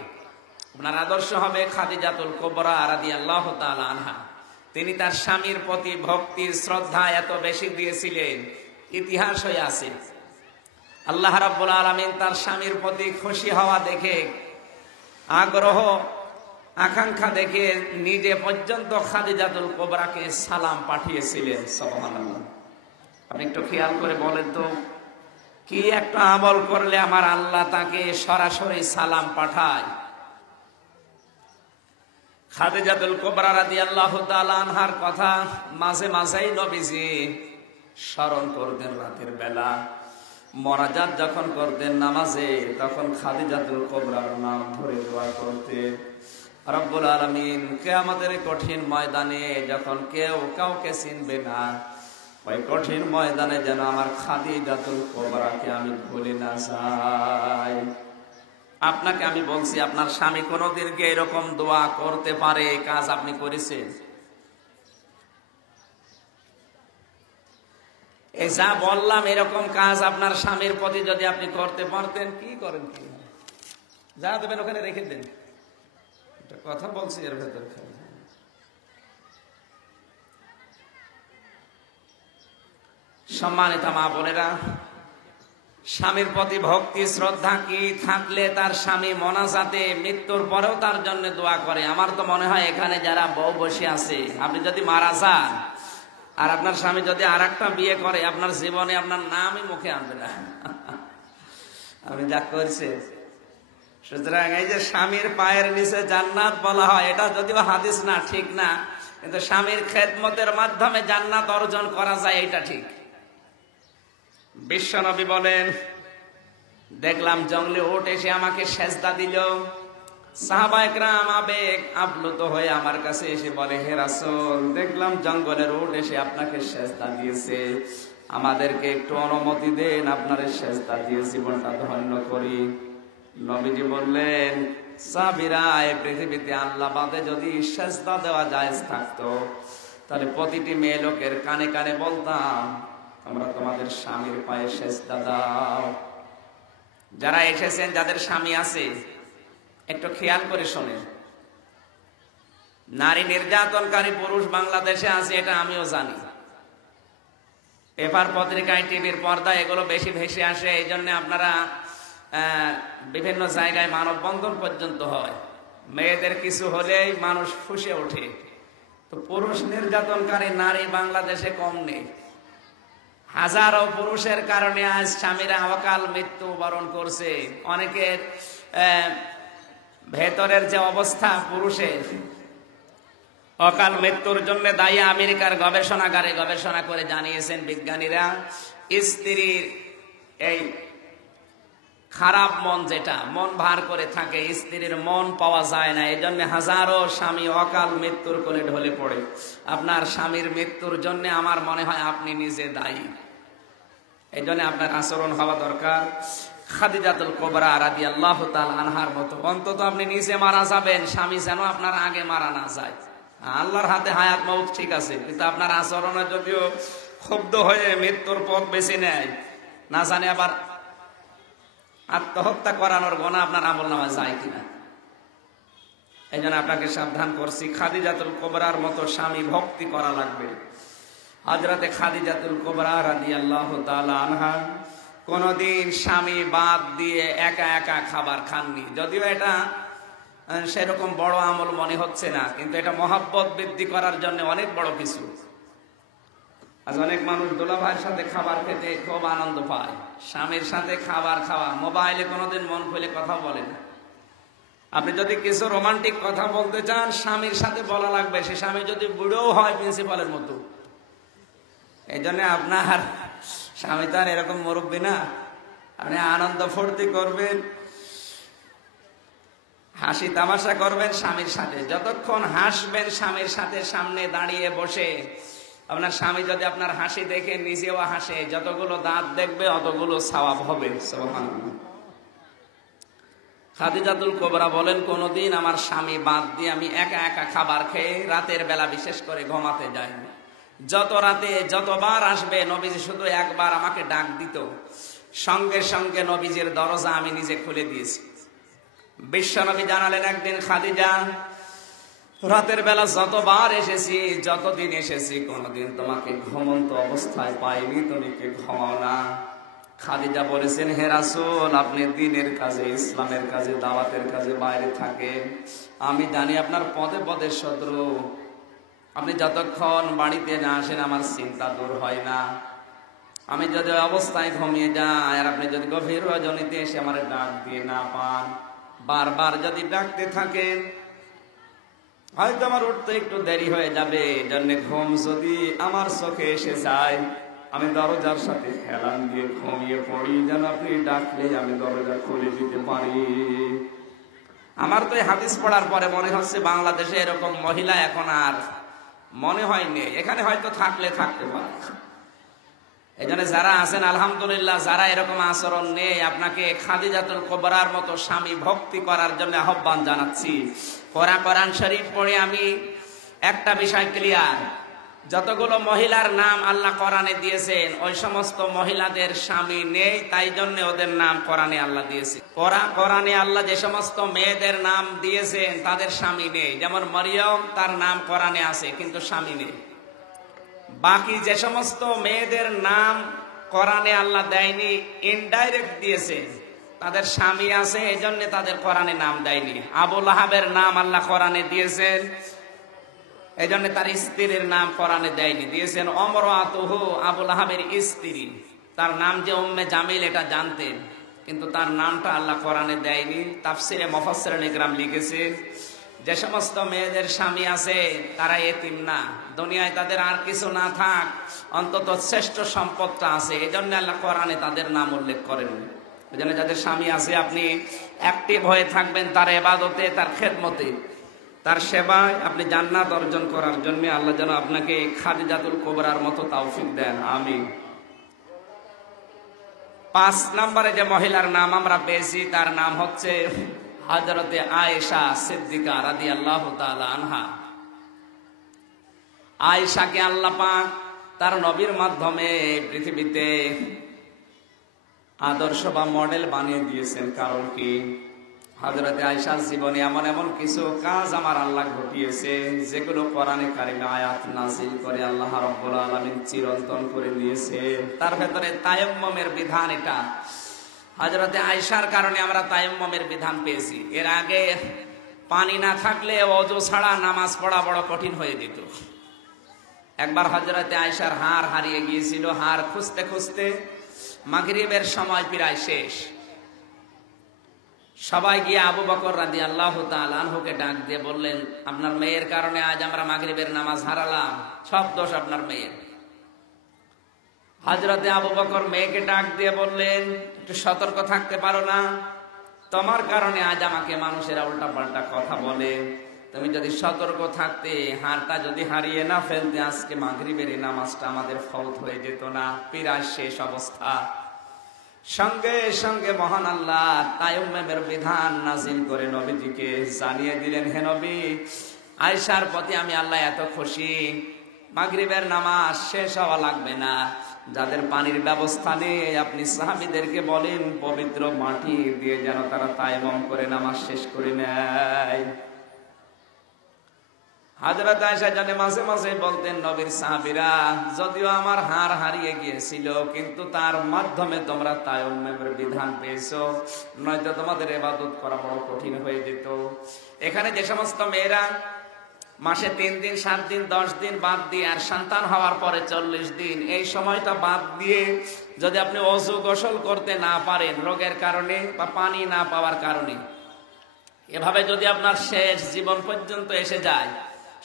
আপনার আদর্শ হবে খাদিজাতুল কুবরা রাদিয়াল্লাহু তাআলা আনহা। তিনি তার স্বামীর প্রতি ভক্তি শ্রদ্ধা এত বেশি দিয়েছিলেন, ইতিহাস হয়ে আছে। আল্লাহ রাব্বুল আলামিন তার স্বামীর প্রতি খুশি হওয়া দেখে, আগ্রহ আকাঙ্ক্ষা দেখে নিজে পর্যন্ত খাদিজাতুল কুবরাকে সালাম পাঠিয়েছিলেন। সুবহানাল্লাহ। আপনি একটু খেয়াল করে বলেন তো, কি একটা আমল করলে আমার আল্লাহ তাকে সরাসরি সালাম পাঠায়? খাদিজাতুল কুবরা রাদিয়াল্লাহু তাআলা আনহার কথা মাঝে মাঝেই নবীজি স্মরণ করতেন। রাতের বেলা মোনাজাত যখন করতেন নামাজে, তখন খাদিজাতুল কুবরার নাম ধরে দোয়া করতেন। রব্বুল আলামিন কিয়ামতের কঠিন ময়দানে যখন কেউ কাউকে চিনবে না, ওই কঠিন ময়দানে যেন আমার খাদিজাতুল কুবরাকে আমি ভুলে না যাই। আপনাকে আমি বলছি, আপনার স্বামী কোনদিন কি এরকম দোয়া করতে পারে? এই কাজ আপনি করেছেন? এই যা বললাম, এরকম কাজ আপনার স্বামীর প্রতি যদি আপনি করতে পারতেন, কি করেন? কি যা দেবেন ওখানে রেখে দেন। কথা বলছি এর ভেতর। সম্মানিত মা বোনেরা, স্বামীর প্রতি ভক্তি শ্রদ্ধা কি থাকলে তার স্বামী মোনাজাতে মৃত্যুর পরেও তার জন্য দোয়া করে? আমার তো মনে হয় এখানে যারা বউ বসে আছে, আপনি যদি মারা যান আর আপনার স্বামী যদি আর একটা বিয়ে করে, আপনার জীবনে আপনার নামই মুখে আনবে না। আপনি যা করছে। সুতরাং এই যে স্বামীর পায়ের নিচে জান্নাত বলা হয়, এটা যদিও হাদিস না, ঠিক না, কিন্তু স্বামীর খেদমতের মাধ্যমে জান্নাত অর্জন করা যায়, এটা ঠিক। বিশ্বনবী বলেন, দেখলাম জঙ্গলে উট এসে আমাকে সেজদা দিল। সাহাবায়ে কেরাম আবেগ আপ্লুত হয়ে আমার কাছে এসে বলে, হে রাসূল, দেখলাম জঙ্গলের উট এসে আপনাকে সেজদা দিয়েছে, আমাদেরকে একটু অনুমতি দেন, আপনার সেজদা দিয়ে জীবনটা ধন্য করি। নবীজি বললেন, সাহাবীরা, এই পৃথিবীতে আল্লাহ বাদে যদি সেজদা দেওয়া জায়েজ থাকতো, তাহলে প্রতিটি মেয়ে লোকের কানে কানে বলতাম, আমরা তোমাদের স্বামীর পায়ে সেজদা দাও। যারা এসেছেন, যাদের স্বামী আছে, একটু খেয়াল করে শোনেন। নারী নির্যাতনকারী পুরুষ বাংলাদেশে আছে, এটা আমিও জানি। পেপার পত্রিকায়, টিভির পর্দায় এগুলো বেশি ভেসে আসে। এই জন্য আপনারা বিভিন্ন জায়গায় মানববন্ধন পর্যন্ত হয়। মেয়েদের কিছু হলেই মানুষ ফুঁসে ওঠে। তো পুরুষ নির্যাতনকারী নারী বাংলাদেশে কম নেই। হাজারো পুরুষের কারণে আজ স্বামীরা অকাল মৃত্যু বরণ করছে। অনেকের ভেতরের যে অবস্থা পুরুষের, অকাল মৃত্যুর জন্য দায়ী আমেরিকার গবেষণাগারে গবেষণা করে জানিয়েছেন বিজ্ঞানীরা, স্ত্রীর এই খারাপ মন, যেটা মন ভার করে থাকে, স্ত্রীর মন পাওয়া যায় না। এই জন্য হাজারো স্বামী অকাল মৃত্যুর কোলে ঢলে পড়ে। আপনার স্বামীর মৃত্যুর জন্য আমার মনে হয় আপনি নিজে দায়ী। এই জন্য আপনার আচরণ হওয়া দরকার খাদিজাতুল কুবরা রাদিয়াল্লাহু তাআলা আনহার মতো। অন্তত আপনি নিজে মারা যাবেন, স্বামী যেন আপনার আগে মারা না যায়। আল্লাহর হাতে হায়াত মউত ঠিক আছে, কিন্তু আপনার আচরণে যদিও ক্ষুব্ধ হয়ে মৃত্যুর পথ বেছে নেয়, না জানে আবার আত্মহত্যা করানোর গুনাহ আপনার আমলনামায় যায় কিনা। এই জন্য আপনাকে সাবধান করছি, খাদিজাতুল কুবরার মতো স্বামী ভক্তি করা লাগবে। হযরতে খাদিজাতুল কুবরা রাদিয়াল্লাহু তাআলা আনহা কোনদিন স্বামী বাদ দিয়ে একা একা খাবার খাননি। যদিও এটা সেরকম বড় আমল মনে হচ্ছে না, কিন্তু এটা মহব্বত বৃদ্ধি করার জন্য অনেক বড় কিছু। আজ অনেক মানুষ দুলাভাইয়ের সাথে খাবার খেতে খুব আনন্দ পায়, স্বামীর সাথে খাবার খাওয়া, মোবাইলে কোনোদিন মন খুলে কথা বলে না। আপনি যদি কিছু রোমান্টিক কথা বলতে চান, স্বামীর সাথে বলা লাগবে। সে স্বামী যদি বুড়োও হয় প্রিন্সিপালের মতো। এই জন্য আপনার স্বামী তো আর এরকম মুরব্বী না। আপনি আনন্দ ফুর্তি করবেন, হাসি তামাশা করবেন স্বামীর সাথে। যতক্ষণ হাসবেন স্বামীর সাথে সামনে দাঁড়িয়ে বসে, আপনার স্বামী যদি আপনার হাসি দেখে নিজেও হাসে, যতগুলো দাঁত দেখবে অতগুলো সওয়াব হবে। সুবহানাল্লাহ। খাদিজাতুল কুবরা বলেন, কোনদিন আমার স্বামী বাদ দিয়ে আমি একা একা খাবার খেয়ে রাতের বেলা বিশেষ করে ঘুমাতে যাইনি। যত রাতে যতবার আসবে নবীজি শুধু একবার আমাকে ডাক দিত, সঙ্গে সঙ্গে নবীজির দরজা আমি নিজে খুলে দিয়েছি। বিশ্বনবী জানালেন একদিন, খাদিজা, রাতের বেলা যতবার এসেছি, যতদিন এসেছি, কোনদিন তোমাকে ঘুমন্ত অবস্থায় পাইনি, তুমি কি ঘুমাও না? খাদিজা বলেছেন, হে রাসূল, আপনি দ্বীনের কাজে, ইসলামের কাজে, দাওয়াতের কাজে বাইরে থাকেন, আমি জানি আপনার পদে পদে শত্রু, আপনি যতক্ষণ বাড়িতে না আসেন আমার চিন্তা দূর হয় না। আমি যদি অবস্থায় ঘুমিয়ে যাই আর আপনি যদি গভীর রজনীতে এসে আমার ডাক দিয়ে না পান, বারবার যদি ডাকতে থাকেন, হয়তো আমার উঠতে একটু দেরি হয়ে যাবে। এজন্য ঘুম যদি আমার চোখে এসে যায়, আমি দরজার সাথে হেলান দিয়ে ঘুমিয়ে পড়ি, যেন আপনি ডাকলে আমি দরজা খুলে দিতে পারি। আমার তো এই হাদিস পড়ার পরে মনে হচ্ছে বাংলাদেশে এরকম মহিলা এখন আর মনে হয়নি, এখানে হয়তো থাকলে থাকতে পারে। এই জন্য যারা আছেন আলহামদুলিল্লাহ, যারা এরকম আচরণ নেই, আপনাকে খাদিজাতুল কুবরার মতো স্বামী ভক্তি করার জন্য আহ্বান জানাচ্ছি। কোরআন শরীফ পড়ে আমি একটা বিষয় ক্লিয়ার, যতগুলো মহিলার নাম আল্লাহ কোরআনে দিয়েছেন, ওই সমস্ত মহিলাদের স্বামী নেই, তাই জন্য ওদের নাম কোরআনে আল্লাহ দিয়েছে। কোরআনে আল্লাহ যে সমস্ত মেয়েদের নাম দিয়েছেন তাদের স্বামী নেই, যেমন মরিয়ম, তার নাম কোরআনে আছে কিন্তু স্বামী নেই। বাকি যে সমস্ত মেয়েদের নাম কোরআনে আল্লাহ দেয়নি, ইনডাইরেক্ট দিয়েছে, তাদের স্বামী আছে, এই জন্য তাদের কোরআনে নাম দেয়নি। আবু লাহাবের নাম আল্লাহ কোরআনে দিয়েছেন, এই জন্য তার স্ত্রীর নাম কোরআনে দেয়নি, দিয়েছেন অমরাতুহু, আবু লাহাবের স্ত্রী। তার নাম যে উম্মে জামিল এটা জানতেন, কিন্তু তার নামটা আল্লাহ কোরআনে দেয়নি। তাফসিরে মুফাসসিরিন ইকরাম লিখেছে, যে সমস্ত মেয়েদের স্বামী আছে তারা এতিম না, দুনিয়ায় তাদের আর কিছু না থাক, অন্তত শ্রেষ্ঠ সম্পদটা আছে, এই জন্য আল্লাহ কোরআনে তাদের নাম উল্লেখ করেন। এই জন্য যাদের স্বামী আছে আপনি অ্যাক্টিভ হয়ে থাকবেন তার ইবাদতে, তার খেদমতে, তার সেবায়, আপনি জান্নাত অর্জন করার জন্য আল্লাহ যেন আপনাকে খাদিজাতুল কুবরার মতো তৌফিক দেন, আমিন। 5 নম্বরে যে মহিলার নাম আমরা পেয়েছি তার নাম হচ্ছে হযরতে আয়েশা সিদ্দিকা রাদিয়াল্লাহু তাআলা আনহা। আয়েশাকে আল্লাহ পাক তার নবীর মাধ্যমে পৃথিবীতে আদর্শ বা মডেল বানিয়ে দিয়েছেন। কারণ কি? হযরতে আয়েশার জীবনে এমন এমন কিছু কাজ আমার আল্লাহ ঘটিয়েছে, যেগুলো কোরআনে কারিমে আয়াত নাযিল করে আল্লাহ রাব্বুল আলামিন চিরন্তন করে দিয়েছে। তার ভেতরে তায়াম্মুমের বিধান, এটা হযরতে আয়েশার কারণে আমরা তায়াম্মুমের বিধান পেয়েছি। এর আগে পানি না থাকলে ওযু ছাড়া নামাজ পড়া বড় কঠিন হয়ে যেত। একবার হযরতে আয়েশার হার হারিয়ে গিয়েছিল, হার খুঁজতে খুঁজতে মাগরিবের সময় প্রায় শেষ। সবাই গিয়ে আবু বকর রাদিয়াল্লাহু তাআলা আনহুকে ডাক দিয়ে বললেন, আপনার মেয়ের কারণে আজ আমরা মাগরিবের নামাজ হারালাম, সব দোষ আপনার মেয়ের। হযরতে আবু বকর মেয়েকে ডাক দিয়ে বললেন, একটু সতর্ক থাকতে পারো না? তোমার কারণে আজ আমাকে মানুষেরা উল্টা পাল্টা কথা বলে, তুমি যদি সতর্ক থাকতে, হারটা যদি হারিয়ে না ফেলতে, আজকে মাগরিবের এই নামাজটা আমাদের ফরজ হয়ে যেত না। প্রায় শেষ অবস্থা। সঙ্গে সঙ্গে মহান আল্লাহ তায়াম্মুমের বিধান নাযিল করে নবীজিকে জানিয়ে দিলেন, হে নবী, আয়েশার প্রতি আমি আল্লাহ এত খুশি, মাগরিবের নামাজ শেষ হওয়া লাগবে না। যাদের পানির ব্যবস্থা নেই আপনি সাহাবীদেরকে বলেন পবিত্র মাটি দিয়ে যেন তারা তায়াম্মুম করে নামাজ শেষ করে নেয়। হযরত আয়েশা জানে মাঝে মাঝে বলতেন, নবীর সাহাবীরা, যদিও আমার হার হারিয়ে গিয়েছিল, কিন্তু তার মাধ্যমে তোমরা তায়াম্মুমের বিধান পেয়েছো, নয়তো তোমাদের ইবাদত করা বড় কঠিন হয়ে যেত। এখানে যে সমস্ত মেয়েরা মাসে 3 দিন, 7 দিন, 10 দিন বাদ দিয়ে, আর সন্তান হওয়ার পরে 40 দিন, এই সময়টা বাদ দিয়ে যদি আপনি ওযু গোসল করতে না পারেন রোগের কারণে বা পানি না পাওয়ার কারণে, এভাবে যদি আপনার শেষ জীবন পর্যন্ত এসে যায়,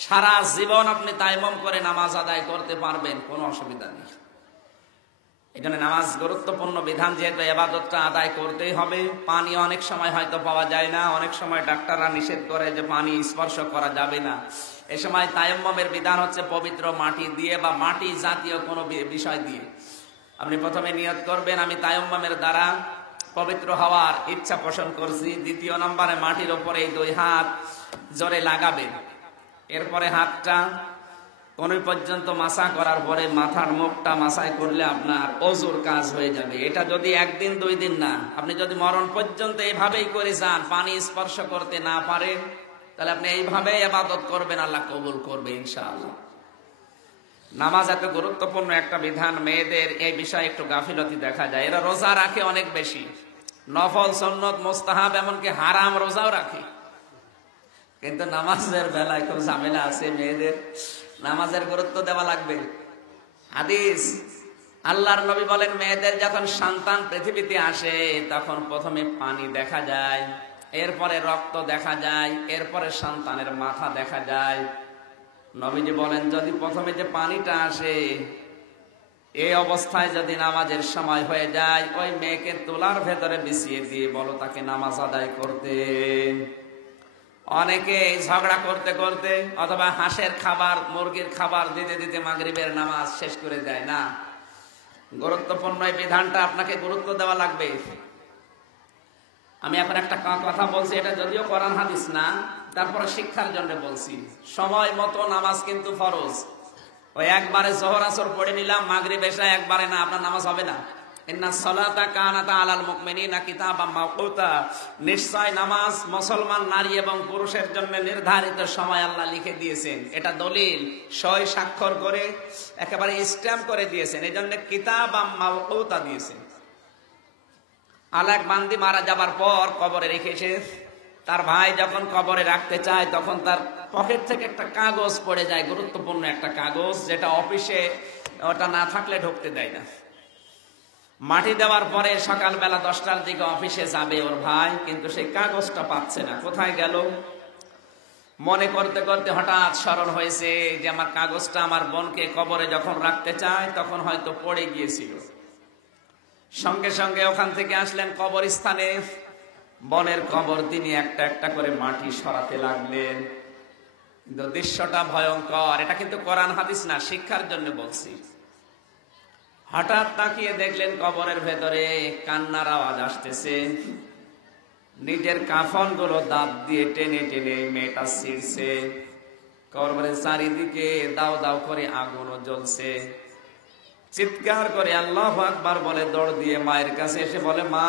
সারা জীবন আপনি তায়াম্মুম করে নামাজ আদায় করতে পারবেন, কোনো অসুবিধা নেই। এখানে নামাজ গুরুত্বপূর্ণ বিধান, যেহেতু ইবাদতটা আদায় করতেই হবে। পানি অনেক সময় হয়তো পাওয়া যায় না, অনেক সময় ডাক্তাররা নিষেধ করে যে পানি স্পর্শ করা যাবে না। এ সময় তায়াম্মুমের বিধান হচ্ছে পবিত্র মাটি দিয়ে বা মাটি জাতীয় কোনো বিষয় দিয়ে। আপনি প্রথমে নিয়ত করবেন, আমি তায়াম্মুমের দ্বারা পবিত্র হওয়ার ইচ্ছা পোষণ করছি। দ্বিতীয় নম্বরে মাটির উপরে এই দুই হাত জোরে লাগাবেন। এরপরে হাতটা কোন পর্যন্ত মাসা করার পরে মাথার মুখটা মাসায় করলে আপনার ওযুর কাজ হয়ে যাবে। এটা যদি একদিন দুই দিন না, আপনি যদি মরণ পর্যন্ত এইভাবেই করে যান, পানি স্পর্শ করতে না পারেন, তাহলে আপনি এইভাবে ইবাদত করবেন, আল্লাহ কবুল করবে ইনশাআল্লাহ। নামাজ এত গুরুত্বপূর্ণ একটা বিধান, মেয়েদের এই বিষয়ে একটু গাফিলতি দেখা যায়। এরা রোজা রাখে অনেক বেশি, নফল, সুন্নত, মুস্তাহাব, এমনকি হারাম রোজাও রাখে, কিন্তু নামাজের বেলায় খুব ঝামেলা আছে। মেয়েদের নামাজের গুরুত্ব দেওয়া লাগবে। হাদিস, আল্লাহর নবী বলেন, মেয়েদের যখন সন্তান পৃথিবীতে আসে তখন প্রথমে পানি দেখা যায়, এরপরে রক্ত দেখা যায়, এরপরে সন্তানের মাথা দেখা যায়। নবীজি বলেন, যদি প্রথমে যে পানিটা আসে এই অবস্থায় যদি নামাজের সময় হয়ে যায়, ওই মেয়েকে তোলার ভেতরে বিছিয়ে দিয়ে বলো তাকে নামাজ আদায় করতে। অনেকে ঝগড়া করতে করতে অথবা হাঁসের খাবার, মুরগির খাবার দিতে দিতে মাগরিবের নামাজ শেষ করে দেয় না। গুরুত্বপূর্ণ এই বিধানটা আপনাকে গুরুত্ব দেওয়া লাগবে। আমি এখন একটা কথা বলছি, এটা যদিও কোরআন হাদিস না, তারপরে শিক্ষার জন্য বলছি। সময় মতো নামাজ কিন্তু ফরজ। ওই একবারে জোহর আসর পড়ে নিলাম, মাগরিব এশা একবারে না, আপনার নামাজ হবে না। ইন্নাস সালাতা কানাত আলাল মুমিনিনা কিতাবাম মাওকুতা, নিশ্চয় নামাজ মুসলমান নারী এবং পুরুষের জন্য নির্ধারিত সময় আল্লাহ লিখে দিয়েছেন। এটা দলিল, সই স্বাক্ষর করে একেবারে স্ট্যাম্প করে দিয়েছেন, এই জন্য কিতাবাম মাওকুতা দিয়েছেন। আলেক বান্দি মারা যাবার পর কবরে রেখেছে, তার ভাই যখন কবরে রাখতে চায় তখন তার পকেট থেকে একটা কাগজ পড়ে যায়, গুরুত্বপূর্ণ একটা কাগজ, যেটা অফিসে ওটা না থাকলে ঢুকতে দেয় না। মাটি দেওয়ার পরে সকালবেলা 10টার দিকে অফিসে যাবে ওর ভাই, কিন্তু সেই কাগজটা পাচ্ছে না, কোথায় গেল। মনে করতে করতে হঠাৎ স্মরণ হয়েছে যে আমার কাগজটা আমার বোনকে কবরে যখন রাখতে চায় তখন হয়তো পড়ে গিয়েছিল। সঙ্গে সঙ্গে ওখান থেকে আসলেন কবরস্থানে, বনের কবর তিনি একটা একটা করে মাটি সরাতে লাগলেন। কিন্তু দৃশ্যটা ভয়ঙ্কর। এটা কিন্তু কোরআন হাদিস না, শিক্ষার জন্য বলছি। হঠাৎ তাকিয়ে দেখলেন কবরের ভেতরে কান্নার আওয়াজ আসতেছে। নিজের কাফন গুলো দাঁত দিয়ে টেনে টেনে মেয়েটা ছিঁড়ছে। কবরের চারিদিকে দাও দাও করে আগুনও জ্বলছে। চিৎকার করে আল্লাহু আকবার বলে দৌড় দিয়ে মায়ের কাছে এসে বলে, মা,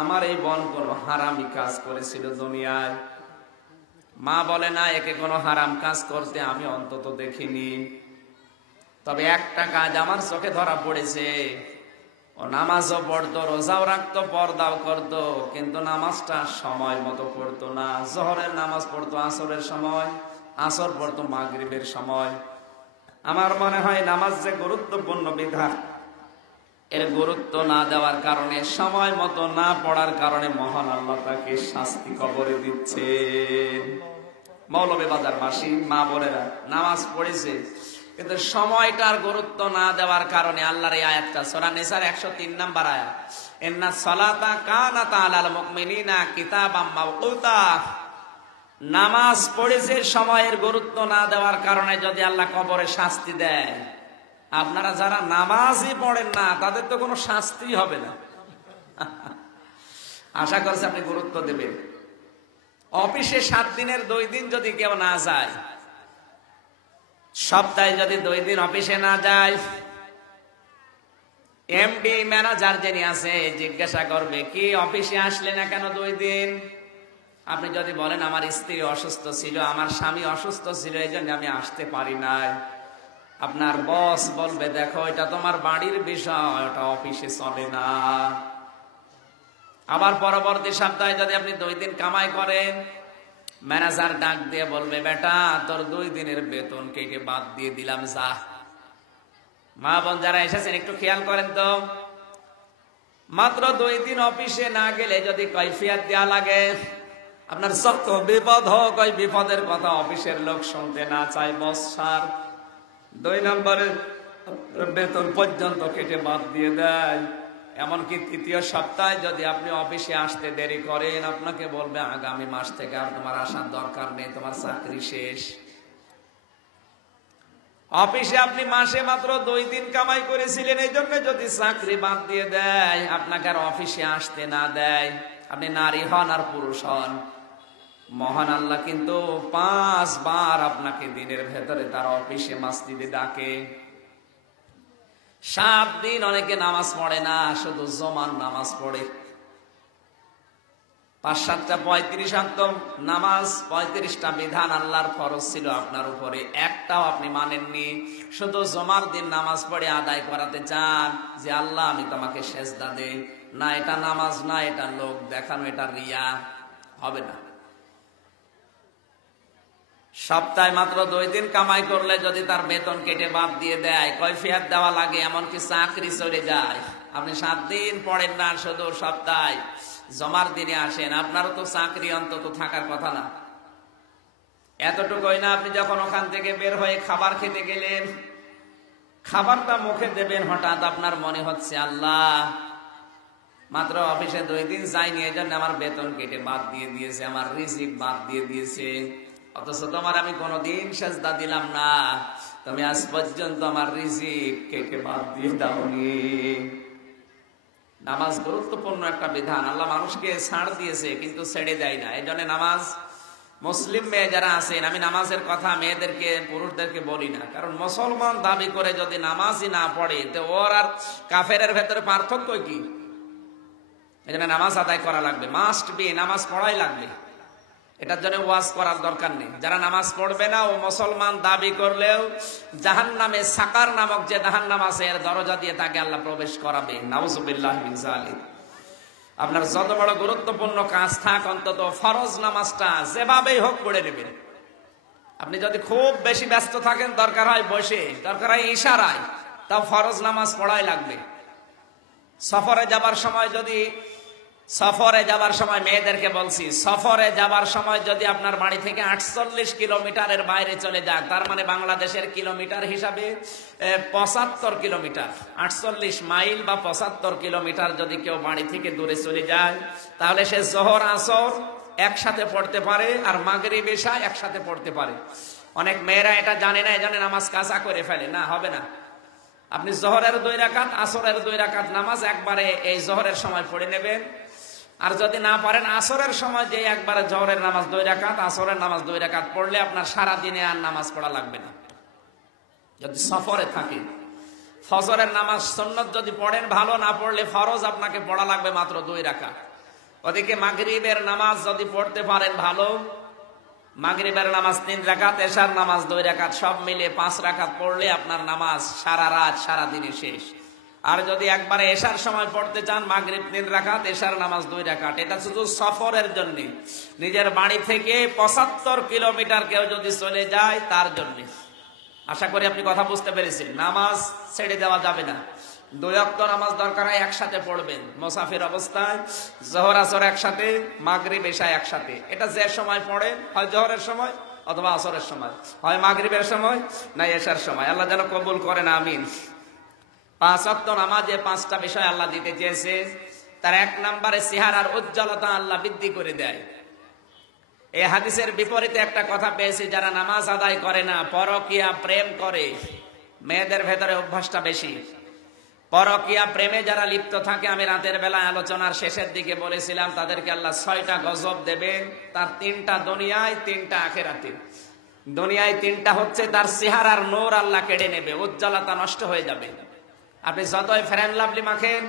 আমার এই বোন কোনো হারামি কাজ করেছিল দুনিয়ায়। মা বলে, না, একে কোনো হারাম কাজ করতে আমি অন্তত দেখিনি, তবে একটা কাজ আমার চোখে ধরা পড়েছে। ও নামাজও পড়তো, রোজাও রাখতো, পর্দাও করতো, কিন্তু নামাজটা সময় মতো পড়তো না। জোহরের নামাজ পড়তো আসরের সময়, আসর পড়তো মাগরিবের সময়। আমার মনে হয় নামাজ যে গুরুত্বপূর্ণ বিধান, এর গুরুত্ব না দেওয়ার কারণে, সময় মতো না পড়ার কারণে মহান আল্লাহ তাকে শাস্তি কবরে দিচ্ছে। মৌলভীবাজারবাসী মা বোনেরা নামাজ পড়েছে, কিন্তু সময়টার গুরুত্ব না দেওয়ার কারণে আল্লাহর এই আয়াতটা, সূরা নিসার 103 নম্বর আয়াত, ইন্নাস সালাতা কানাত আলাল মুমিনিনা কিতাবাম মাওকুতা, নামাজ পড়েছে, সময়ের গুরুত্ব না দেওয়ার কারণে যদি আল্লাহ কবরে শাস্তি দেয়, আপনারা যারা নামাজই পড়েন না তাদের তো কোনো শাস্তি হবে না। আশা করছি আপনি গুরুত্ব দেবেন। অফিসে 7 দিনের 2 দিন যদি কেউ না যায়, সপ্তাহে যদি 2 দিন অফিসে না যায়, এমডি ম্যানেজার যিনি আছে জিজ্ঞাসা করবে, কি অফিসে আসলে না কেন 2 দিন? আপনি যদি বলেন আমার স্ত্রী অসুস্থ ছিল, আমার স্বামী অসুস্থ ছিল, এই জন্য আমি আসতে পারি নাই, আপনার বস বলবে, দেখো এটা তোমার বাড়ির বিষয়, ওটা অফিসে চলে না। আবার পরবর্তী সপ্তাহে যদি আপনি 2 দিন কামাই করেন, ম্যানেজার ডাক দিয়ে বলবে, বেটা তোর 2 দিনের বেতন কেটে বাদ দিয়ে দিলাম, যা। মা বোন যারা এসেছেন একটু খেয়াল করেন তো, মাত্র 2 দিন অফিসে না গেলে যদি কৈফিয়ত দেয়া লাগে, আপনার যত বিপদ হোক, ওই বিপদের কথা অফিসের লোক শুনতে না চায়, বস স্যার 2 নম্বরে বেতন পর্যন্ত কেটে বাদ দিয়ে দেয়। এমনকি 3য় সপ্তাহে যদি আপনি অফিসে আসতে দেরি করেন, আপনাকে বলবে আগামী মাস থেকে আর তোমার আসার দরকার নেই, তোমার চাকরি শেষ। অফিসে আপনি মাসে মাত্র 2 দিন কামাই করেছিলেন, এই জন্য যদি চাকরি বাদ দিয়ে দেয়, আপনাকে আর অফিসে আসতে না দেয়, আপনি নারী হন আর পুরুষ হন, মহান আল্লাহ কিন্তু 5 বার আপনাকে দিনের ভেতরে তার অফিসে মসজিদে ডাকে। 7 দিন অনেকে নামাজ পড়ে না, শুধু জমান নামাজ পড়ে। 5-7টা 35 নামাজ, 35টা বিধান আল্লাহর ফরজ ছিল আপনার উপরে, একটাও আপনি মানেননি। শুধু জমার দিন নামাজ পড়ে আদায় করাতে চান যে আল্লাহ আমি তোমাকে সেজদা দেই। না, এটা নামাজ না, এটা লোক দেখানো, এটা রিয়া, হবে না। সপ্তাহে মাত্র 2 দিন কামাই করলে যদি তার বেতন কেটে বাদ দিয়ে দেয়, কৈফিয়ত দেওয়া লাগে, এমনকি চাকরি চলে যায়। আপনি 7 দিন পড়েন না, শুধু সপ্তাহে জমার দিনে আসেন, আপনারও তো চাকরি অন্তত থাকার কথা না? এতটুকুই না, আপনি যখন ওখান থেকে বের হয়ে খাবার খেতে গেলেন, খাবারটা মুখে দেবেন, হঠাৎ আপনার মনে হচ্ছে আল্লাহ মাত্র অফিসে 2 দিন যাইনি, এই জন্য আমার বেতন কেটে বাদ দিয়ে দিয়েছে, আমার রিজিক বাদ দিয়ে দিয়েছে, অথচ তোমার আমি কোনোদিন সেজদা দিলাম না, তুমি আজ পর্যন্ত আমার রিজিক কেটে বাদ দিয়ে দাওনি। নামাজ গুরুত্বপূর্ণ একটা বিধান, আল্লাহ মানুষকে ছাড় দিয়েছে কিন্তু ছেড়ে দেয় না। এই জন্য নামাজ, মুসলিম মেয়ে যারা আছেন, আমি নামাজের কথা মেয়েদেরকে পুরুষদেরকে বলি না, কারণ মুসলমান দাবি করে যদি নামাজই না পড়ে তো ওর আর কাফেরের ভেতরে পার্থক্য কি? এই জন্য নামাজ আদায় করা লাগবে, মাস্ট বি, নামাজ পড়াই লাগবে। এটার জন্য ওয়াজ করার দরকার নেই। যারা নামাজ পড়বে না ও মুসলমান দাবি করলেও জাহান্নামে সাকার নামক যে জাহান্নাম আছে এর দরজা দিয়ে তাকে আল্লাহ প্রবেশ করাবে। নাউজুবিল্লাহ মিন যালিক। আপনার যত বড় গুরুত্বপূর্ণ কাজ থাক, অন্তত ফরজ নামাজটা যেভাবেই হোক পড়ে নেবেন। আপনি যদি খুব বেশি ব্যস্ত থাকেন, দরকার হয় বসে, দরকার হয় ইশারায়, তাও ফরজ নামাজ পড়াই লাগবে। সফরে যাবার সময় মেয়েদেরকে বলছি, সফরে যাবার সময় যদি আপনার বাড়ি থেকে 48 কিলোমিটারের বাইরে চলে যান, তার মানে বাংলাদেশের কিলোমিটার হিসাবে 75 কিলোমিটার, 48 মাইল বা 75 কিলোমিটার যদি কেউ বাড়ি থেকে দূরে চলে যায়, তাহলে সে জোহর আসর একসাথে পড়তে পারে আর মাগরিব এশা একসাথে পড়তে পারে। অনেক মেয়েরা এটা জানে না, এজন্য নামাজ কাজা করে ফেলে। না, হবে না। আপনি জোহরের 2 রাকাত, আসরের 2 রাকাত নামাজ একবারে এই জোহরের সময় পড়ে নেবেন। আর যদি না পারেন, আসরের সময় যে একবারে জোহরের নামাজ 2 রাকাত, আসরের নামাজ 2 রাকাত পড়লে আপনার সারা দিনে আর নামাজ পড়া লাগবে না। যদি সফরে থাকে, ফজরের নামাজ সুন্নত যদি পড়েন ভালো, না পড়লে ফরজ আপনাকে পড়া লাগবে মাত্র 2 রাকাত। ওদিকে মাগরিবের নামাজ যদি পড়তে পারেন ভালো, মাগরিবের নামাজ 3 রাকাত, এশার নামাজ 2 রাকাত, সব মিলে 5 রাকাত পড়লে আপনার নামাজ সারা রাত সারা দিনে শেষ। আর যদি একবারে এশার সময় পড়তে চান, মাগরিব 3 রাকাত, এশার নামাজ 2 রাকাত। এটা শুধু সফরের জন্য। নিজের বাড়ি থেকে 75 কিলোমিটার কেউ যদি চলে যায় তার জন্য। আশা করি আপনি কথা বুঝতে পেরেছেন। নামাজ ছেড়ে দেওয়া যাবে না। 2 ওয়াক্ত নামাজ দরকার হয় একসাথে পড়বেন মুসাফির অবস্থায়, জোহর আসর একসাথে, মাগরিব এশা একসাথে। এটা যে সময় পড়েন, হয় জোহরের সময় অথবা আসরের সময়, হয় মাগরিবের সময় না এশার সময়। আল্লাহ যেন কবুল করেন, আমিন। 5 ওয়াক্ত নামাজে 5টা বিষয় আল্লাহ দিতে চেয়েছে। তার 1 নম্বরে চেহারার উজ্জ্বলতা আল্লাহ বৃদ্ধি করে দেয়। এই হাদিসের বিপরীতে একটা কথা পেয়েছি, যারা নামাজ আদায় করে না, পরকীয়া প্রেম করে, মেয়েদের ভেতরে অভ্যাসটা বেশি। পরকীয়া প্রেমে যারা লিপ্ত থাকে, আমি রাতের বেলা আলোচনার শেষের দিকে বলেছিলাম, তাদেরকে আল্লাহ 6টা গজব দেবেন। তার 3টা দুনিয়ায়, 3টা আখিরাতে। দুনিয়ায় 3টা হচ্ছে তার চেহারার নূর আল্লাহ কেড়ে নেবে, উজ্জ্বলতা নষ্ট হয়ে যাবে। আপনি যতই ফেয়ার লাভলি মাখেন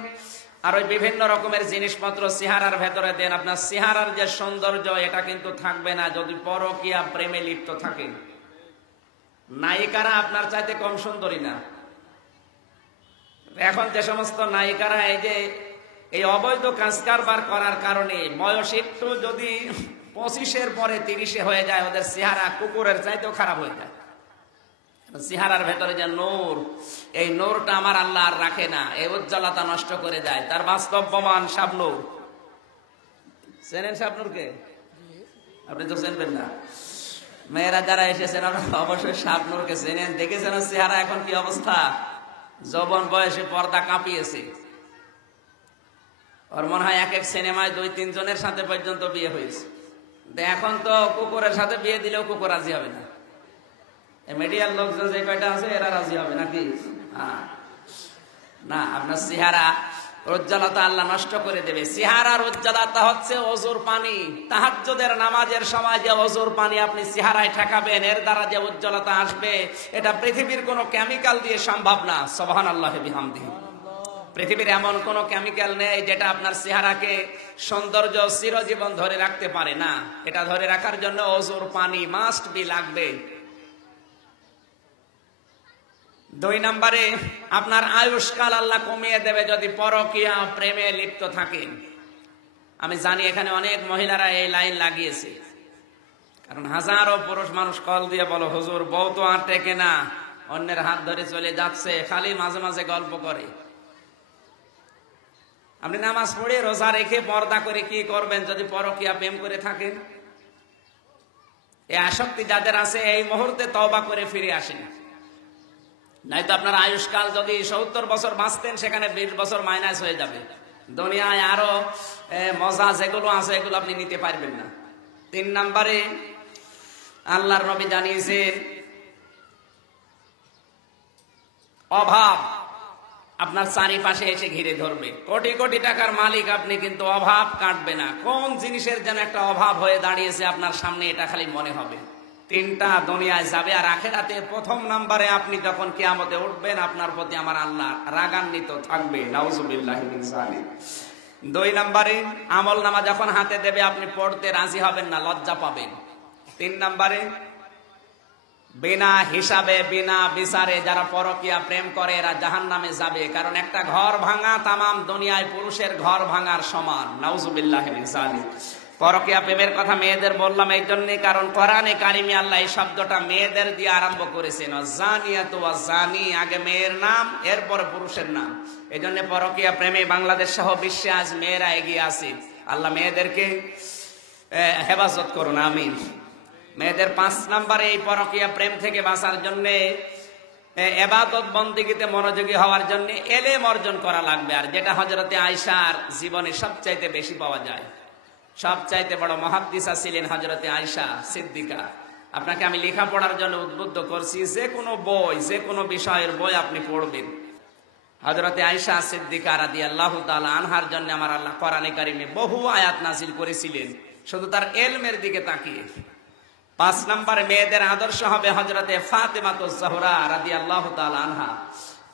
আর ওই বিভিন্ন রকমের জিনিসপত্র চেহারার ভেতরে দেন, আপনার চেহারার যে সৌন্দর্য এটা কিন্তু থাকবে না যদি পরকীয়া প্রেমে লিপ্ত থাকেন। নায়িকারা আপনার চাইতে কম সুন্দরী না। এখন যে সমস্ত নায়িকারা এই অবৈধ কাজ কারবার করার কারণে বয়স একটু যদি 25-এর পরে 30-এ হয়ে যায়, ওদের চেহারা কুকুরের চাইতেও খারাপ হয়ে যায়। চেহারার ভেতরে যে নূর, এই নূরটা আমার আল্লাহ আর রাখে না, এই উজ্জ্বলতা নষ্ট করে দেয়। তার বাস্তব প্রমাণ শাবনূর। চেনেন শাবনূরকে? আপনি তো চেনবেন না। মেয়েরা যারা এসেছেন অবশ্যই শাবনূরকে চেনেন, দেখেছেন চেহারা এখন কি অবস্থা। যৌবন বয়সে পর্দা কাঁপিয়েছে। ওর মনে হয় এক সিনেমায় 2-3 জনের সাথে পর্যন্ত বিয়ে হয়েছে। এখন তো কুকুরের সাথে বিয়ে দিলেও কুকুর রাজি হবে না। মিডিয়ার লোকজন যে কয়টা আছে এরা রাজি হবে নাকি? না, আপনার চেহারা উজ্জ্বলতা আল্লাহ নষ্ট করে দেবে। চেহারার উজ্জ্বলতা হচ্ছে ওযুর পানি। তাহাজ্জুদের নামাজের সময় যে ওযুর পানি আপনি চেহারায় ঠেকাবেন, এর দ্বারা যে উজ্জ্বলতা আসবে, এটা পৃথিবীর কোনো কেমিক্যাল দিয়ে সম্ভব না। সুবহানাল্লাহি বিহামদিহি। পৃথিবীর এমন কোন কেমিক্যাল নেই যেটা আপনার চেহারাকে সৌন্দর্য চিরজীবন ধরে রাখতে পারে না। এটা ধরে রাখার জন্য ওযুর পানি মাস্ট বি লাগবে। 2 নম্বরে আপনার আয়ুষ্কাল আল্লাহ কমিয়ে দেবে যদি পরকীয়া প্রেমে লিপ্ত থাকেন। আমি জানি এখানে অনেক মহিলারা এই লাইন লাগিয়েছে, কারণ হাজারো পুরুষ মানুষ কল দিয়ে বলো, হুজুর বউ তো আর টেকে না, অন্যের হাত ধরে চলে যাচ্ছে, খালি মাঝে মাঝে গল্প করে। আপনি নামাজ পড়ে রোজা রেখে পর্দা করে কি করবেন যদি পরকীয়া প্রেম করে থাকেন? এই আসক্তি যাদের আছে এই মুহূর্তে তওবা করে ফিরে আসেন, নয়তো আপনার আয়ুষ্কাল যদি 70 বছর বাঁচতেন সেখানে 20 বছর মাইনাস হয়ে যাবে। দুনিয়ায় আরো মজা যেগুলো আছে এগুলো আপনি নিতে পারবেন না। 3 নম্বরে আল্লাহর নবী জানিয়েছেন অভাব আপনার চারিপাশে এসে ঘিরে ধরবে। কোটি কোটি টাকার মালিক আপনি, কিন্তু অভাব কাটবে না। কোন জিনিসের যেন একটা অভাব হয়ে দাঁড়িয়েছে আপনার সামনে, এটা খালি মনে হবে। 3টা দুনিয়ায় যাবে, আর আখিরাতে 1 নম্বরে আপনি যখন কিয়ামতে উঠবেন আপনার প্রতি আমার আল্লাহ রাগান্বিত থাকবে। নাউজুবিল্লাহি মিন যালিক। 2 নম্বরে আমল নামা যখন হাতে দেবে আপনি পড়তে রাজি হবেন না, লজ্জা পাবেন। 3 নম্বরে বিনা হিসাবে বিনা বিচারে যারা পরকীয়া প্রেম করে এরা জাহান্নামে যাবে, কারণ একটা ঘর ভাঙা তামাম দুনিয়ায় পুরুষের ঘর ভাঙার সমান। নাউজুবিল্লাহি মিন যালিক। পরকীয়া প্রেমের কথা মেয়েদের বললাম এই জন্যই, কারণ কোরআনে কারিমে আল্লাহ এই শব্দটা মেয়েদের দিয়ে আরম্ভ করেছেন। জানিয়াতু ওয়া জানি, আগে মেয়ের নাম এরপরে পুরুষের নাম। এই জন্য পরকীয়া প্রেমে বাংলাদেশ সহ বিশ্বে আজ মেয়েরা এগিয়ে আছে। আল্লাহ মেয়েদেরকে হেফাজত করুন, আমিন। মেয়েদের 5 নম্বরে এই পরকীয়া প্রেম থেকে বাঁচার জন্য ইবাদত বন্দেগীতে মনোযোগী হওয়ার জন্য ইলম অর্জন করা লাগবে। আর যেটা হযরতে আয়েশার জীবনে সবচাইতে বেশি পাওয়া যায়, সবচাইতে বড় মুহাদ্দিসা ছিলেন হযরতে আয়েশা সিদ্দিকা। আপনাকে আমি লেখাপড়ার জন্য উদ্বুদ্ধ করছি, যে কোনো বই, যে কোনো বিষয়ের বই আপনি পড়বেন। হযরতে আয়েশা সিদ্দিকা রাদিয়াল্লাহু তাআলা আনহার জন্য আমার আল্লাহ কোরআনে কারিমে বহু আয়াত নাযিল করেছিলেন, শুধু তার ইলমের দিকে তাকিয়ে। 5 নম্বরে মেয়েদের আদর্শ হবে হযরতে ফাতেমাতুজ জাহরা রাদিয়াল্লাহু তাআলা আনহা।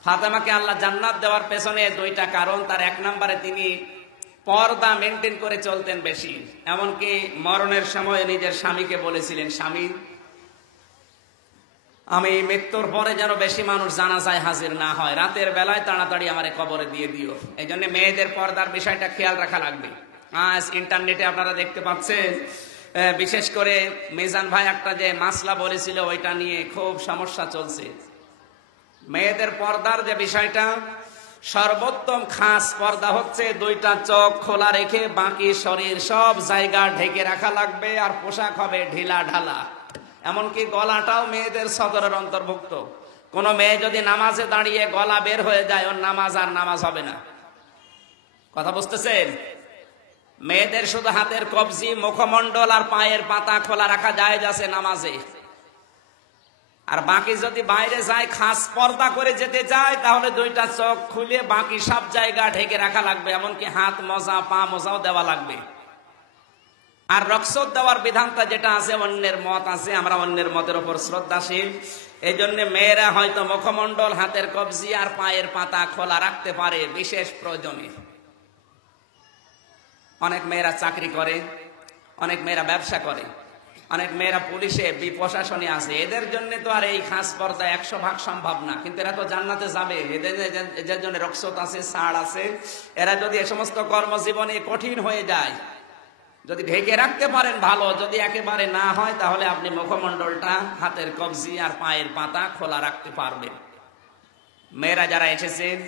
ফাতেমাকে আল্লাহ জান্নাত দেওয়ার পেছনে 2টা কারণ। তার 1 নম্বরে তিনি পর্দা মেনটেন করে চলতেন বেশি, এমনকি মরণের সময় নিজের স্বামীকে বলেছিলেন, স্বামী আমি মৃত্যুর পরে যেন বেশি মানুষ জানাজায় হাজির না হয়, রাতের বেলায় তাড়াতাড়ি আমারে কবরে দিয়ে দিও। এই জন্য মেয়েদের পর্দার বিষয়টা খেয়াল রাখা লাগবে। আজ ইন্টারনেটে আপনারা দেখতে পাচ্ছেন, বিশেষ করে মিজান ভাই একটা যে মাসলা বলেছিল ওইটা নিয়ে খুব সমস্যা চলছে। মেয়েদের পর্দার যে বিষয়টা, সর্বোত্তম খাস পর্দা হচ্ছে 2টা চোখ খোলা রেখে বাকি শরীর সব জায়গা ঢেকে রাখা লাগবে, আর পোশাক হবে ঢিলা ঢালা, এমনকি গলাটাও মেয়েদের সদরের অন্তর্ভুক্ত। কোন মেয়ে যদি নামাজে দাঁড়িয়ে গলা বের হয়ে যায়, ওর নামাজ আর নামাজ হবে না। কথা বুঝতেছেন? মেয়েদের শুধু হাতের কবজি, মুখমণ্ডল আর পায়ের পাতা খোলা রাখা জায়েজ আছে নামাজে, আর বাকি যদি বাইরে যায় খাস পর্দা করে যেতে যায় তাহলে 2টা চোখ খুলে বাকি সব জায়গা ঢেকে রাখা লাগবে, এমনকি হাত মোজা পা মোজাও দেওয়া লাগবে। আর রক্সত দেওয়ার বিধানটা যেটা আছে, অন্যের মত আছে, আমরা অন্যের মতের উপর শ্রদ্ধাশীল। এই জন্য মেয়েরা হয়তো মুখমণ্ডল, হাতের কবজি আর পায়ের পাতা খোলা রাখতে পারে বিশেষ প্রয়োজনে। অনেক মেয়েরা চাকরি করে, অনেক মেয়েরা ব্যবসা করে, অনেক মেয়েরা পুলিশে প্রশাসনে আছে, এদের জন্য তো আর এই খাস পর্দা 100% সম্ভব না, কিন্তু এরা তো জান্নাতে যাবে। এদের জন্য রক্সত আছে, ছাড় আছে। এরা যদি এ সমস্ত কর্মজীবনে কঠিন হয়ে যায়, যদি ঢেকে রাখতে পারেন ভালো, যদি একেবারে না হয় তাহলে আপনি মুখমণ্ডলটা, হাতের কবজি আর পায়ের পাতা খোলা রাখতে পারবেন। মেয়েরা যারা এসেছেন,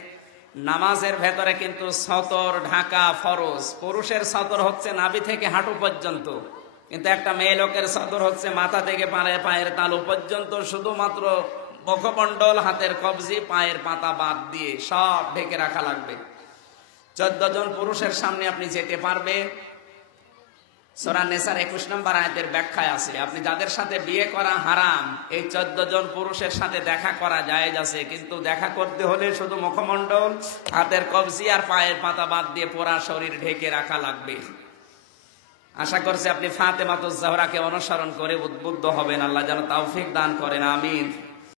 নামাজের ভেতরে কিন্তু সতর ঢাকা ফরজ। পুরুষের সতর হচ্ছে নাভি থেকে হাঁটু পর্যন্ত, কিন্তু একটা মেয়ে লোকের সতর হচ্ছে মাথা থেকে পায়ের তালু পর্যন্ত। শুধুমাত্র মুখমণ্ডল, হাতের কবজি, পায়ের পাতা বাদ দিয়ে সব ঢেকে রাখা লাগবে। 14 জন পুরুষের সামনে আপনি যেতে পারবেন, সূরা নিসার 21 নম্বর আয়াতের ব্যাখ্যায় আছে, আপনি যাদের সাথে বিয়ে করা হারাম, এই 14 জন পুরুষের সাথে দেখা করা জায়েজ আছে, কিন্তু দেখা করতে হলে শুধু মুখমণ্ডল, হাতের কবজি আর পায়ের পাতা বাদ দিয়ে পুরা শরীর ঢেকে রাখা লাগবে। আশা করছি আপনি ফাতেমাতুজ জাহরাকে অনুসরণ করে উদ্বুদ্ধ হবেন। আল্লাহ যেন তৌফিক দান করেন, আমিন।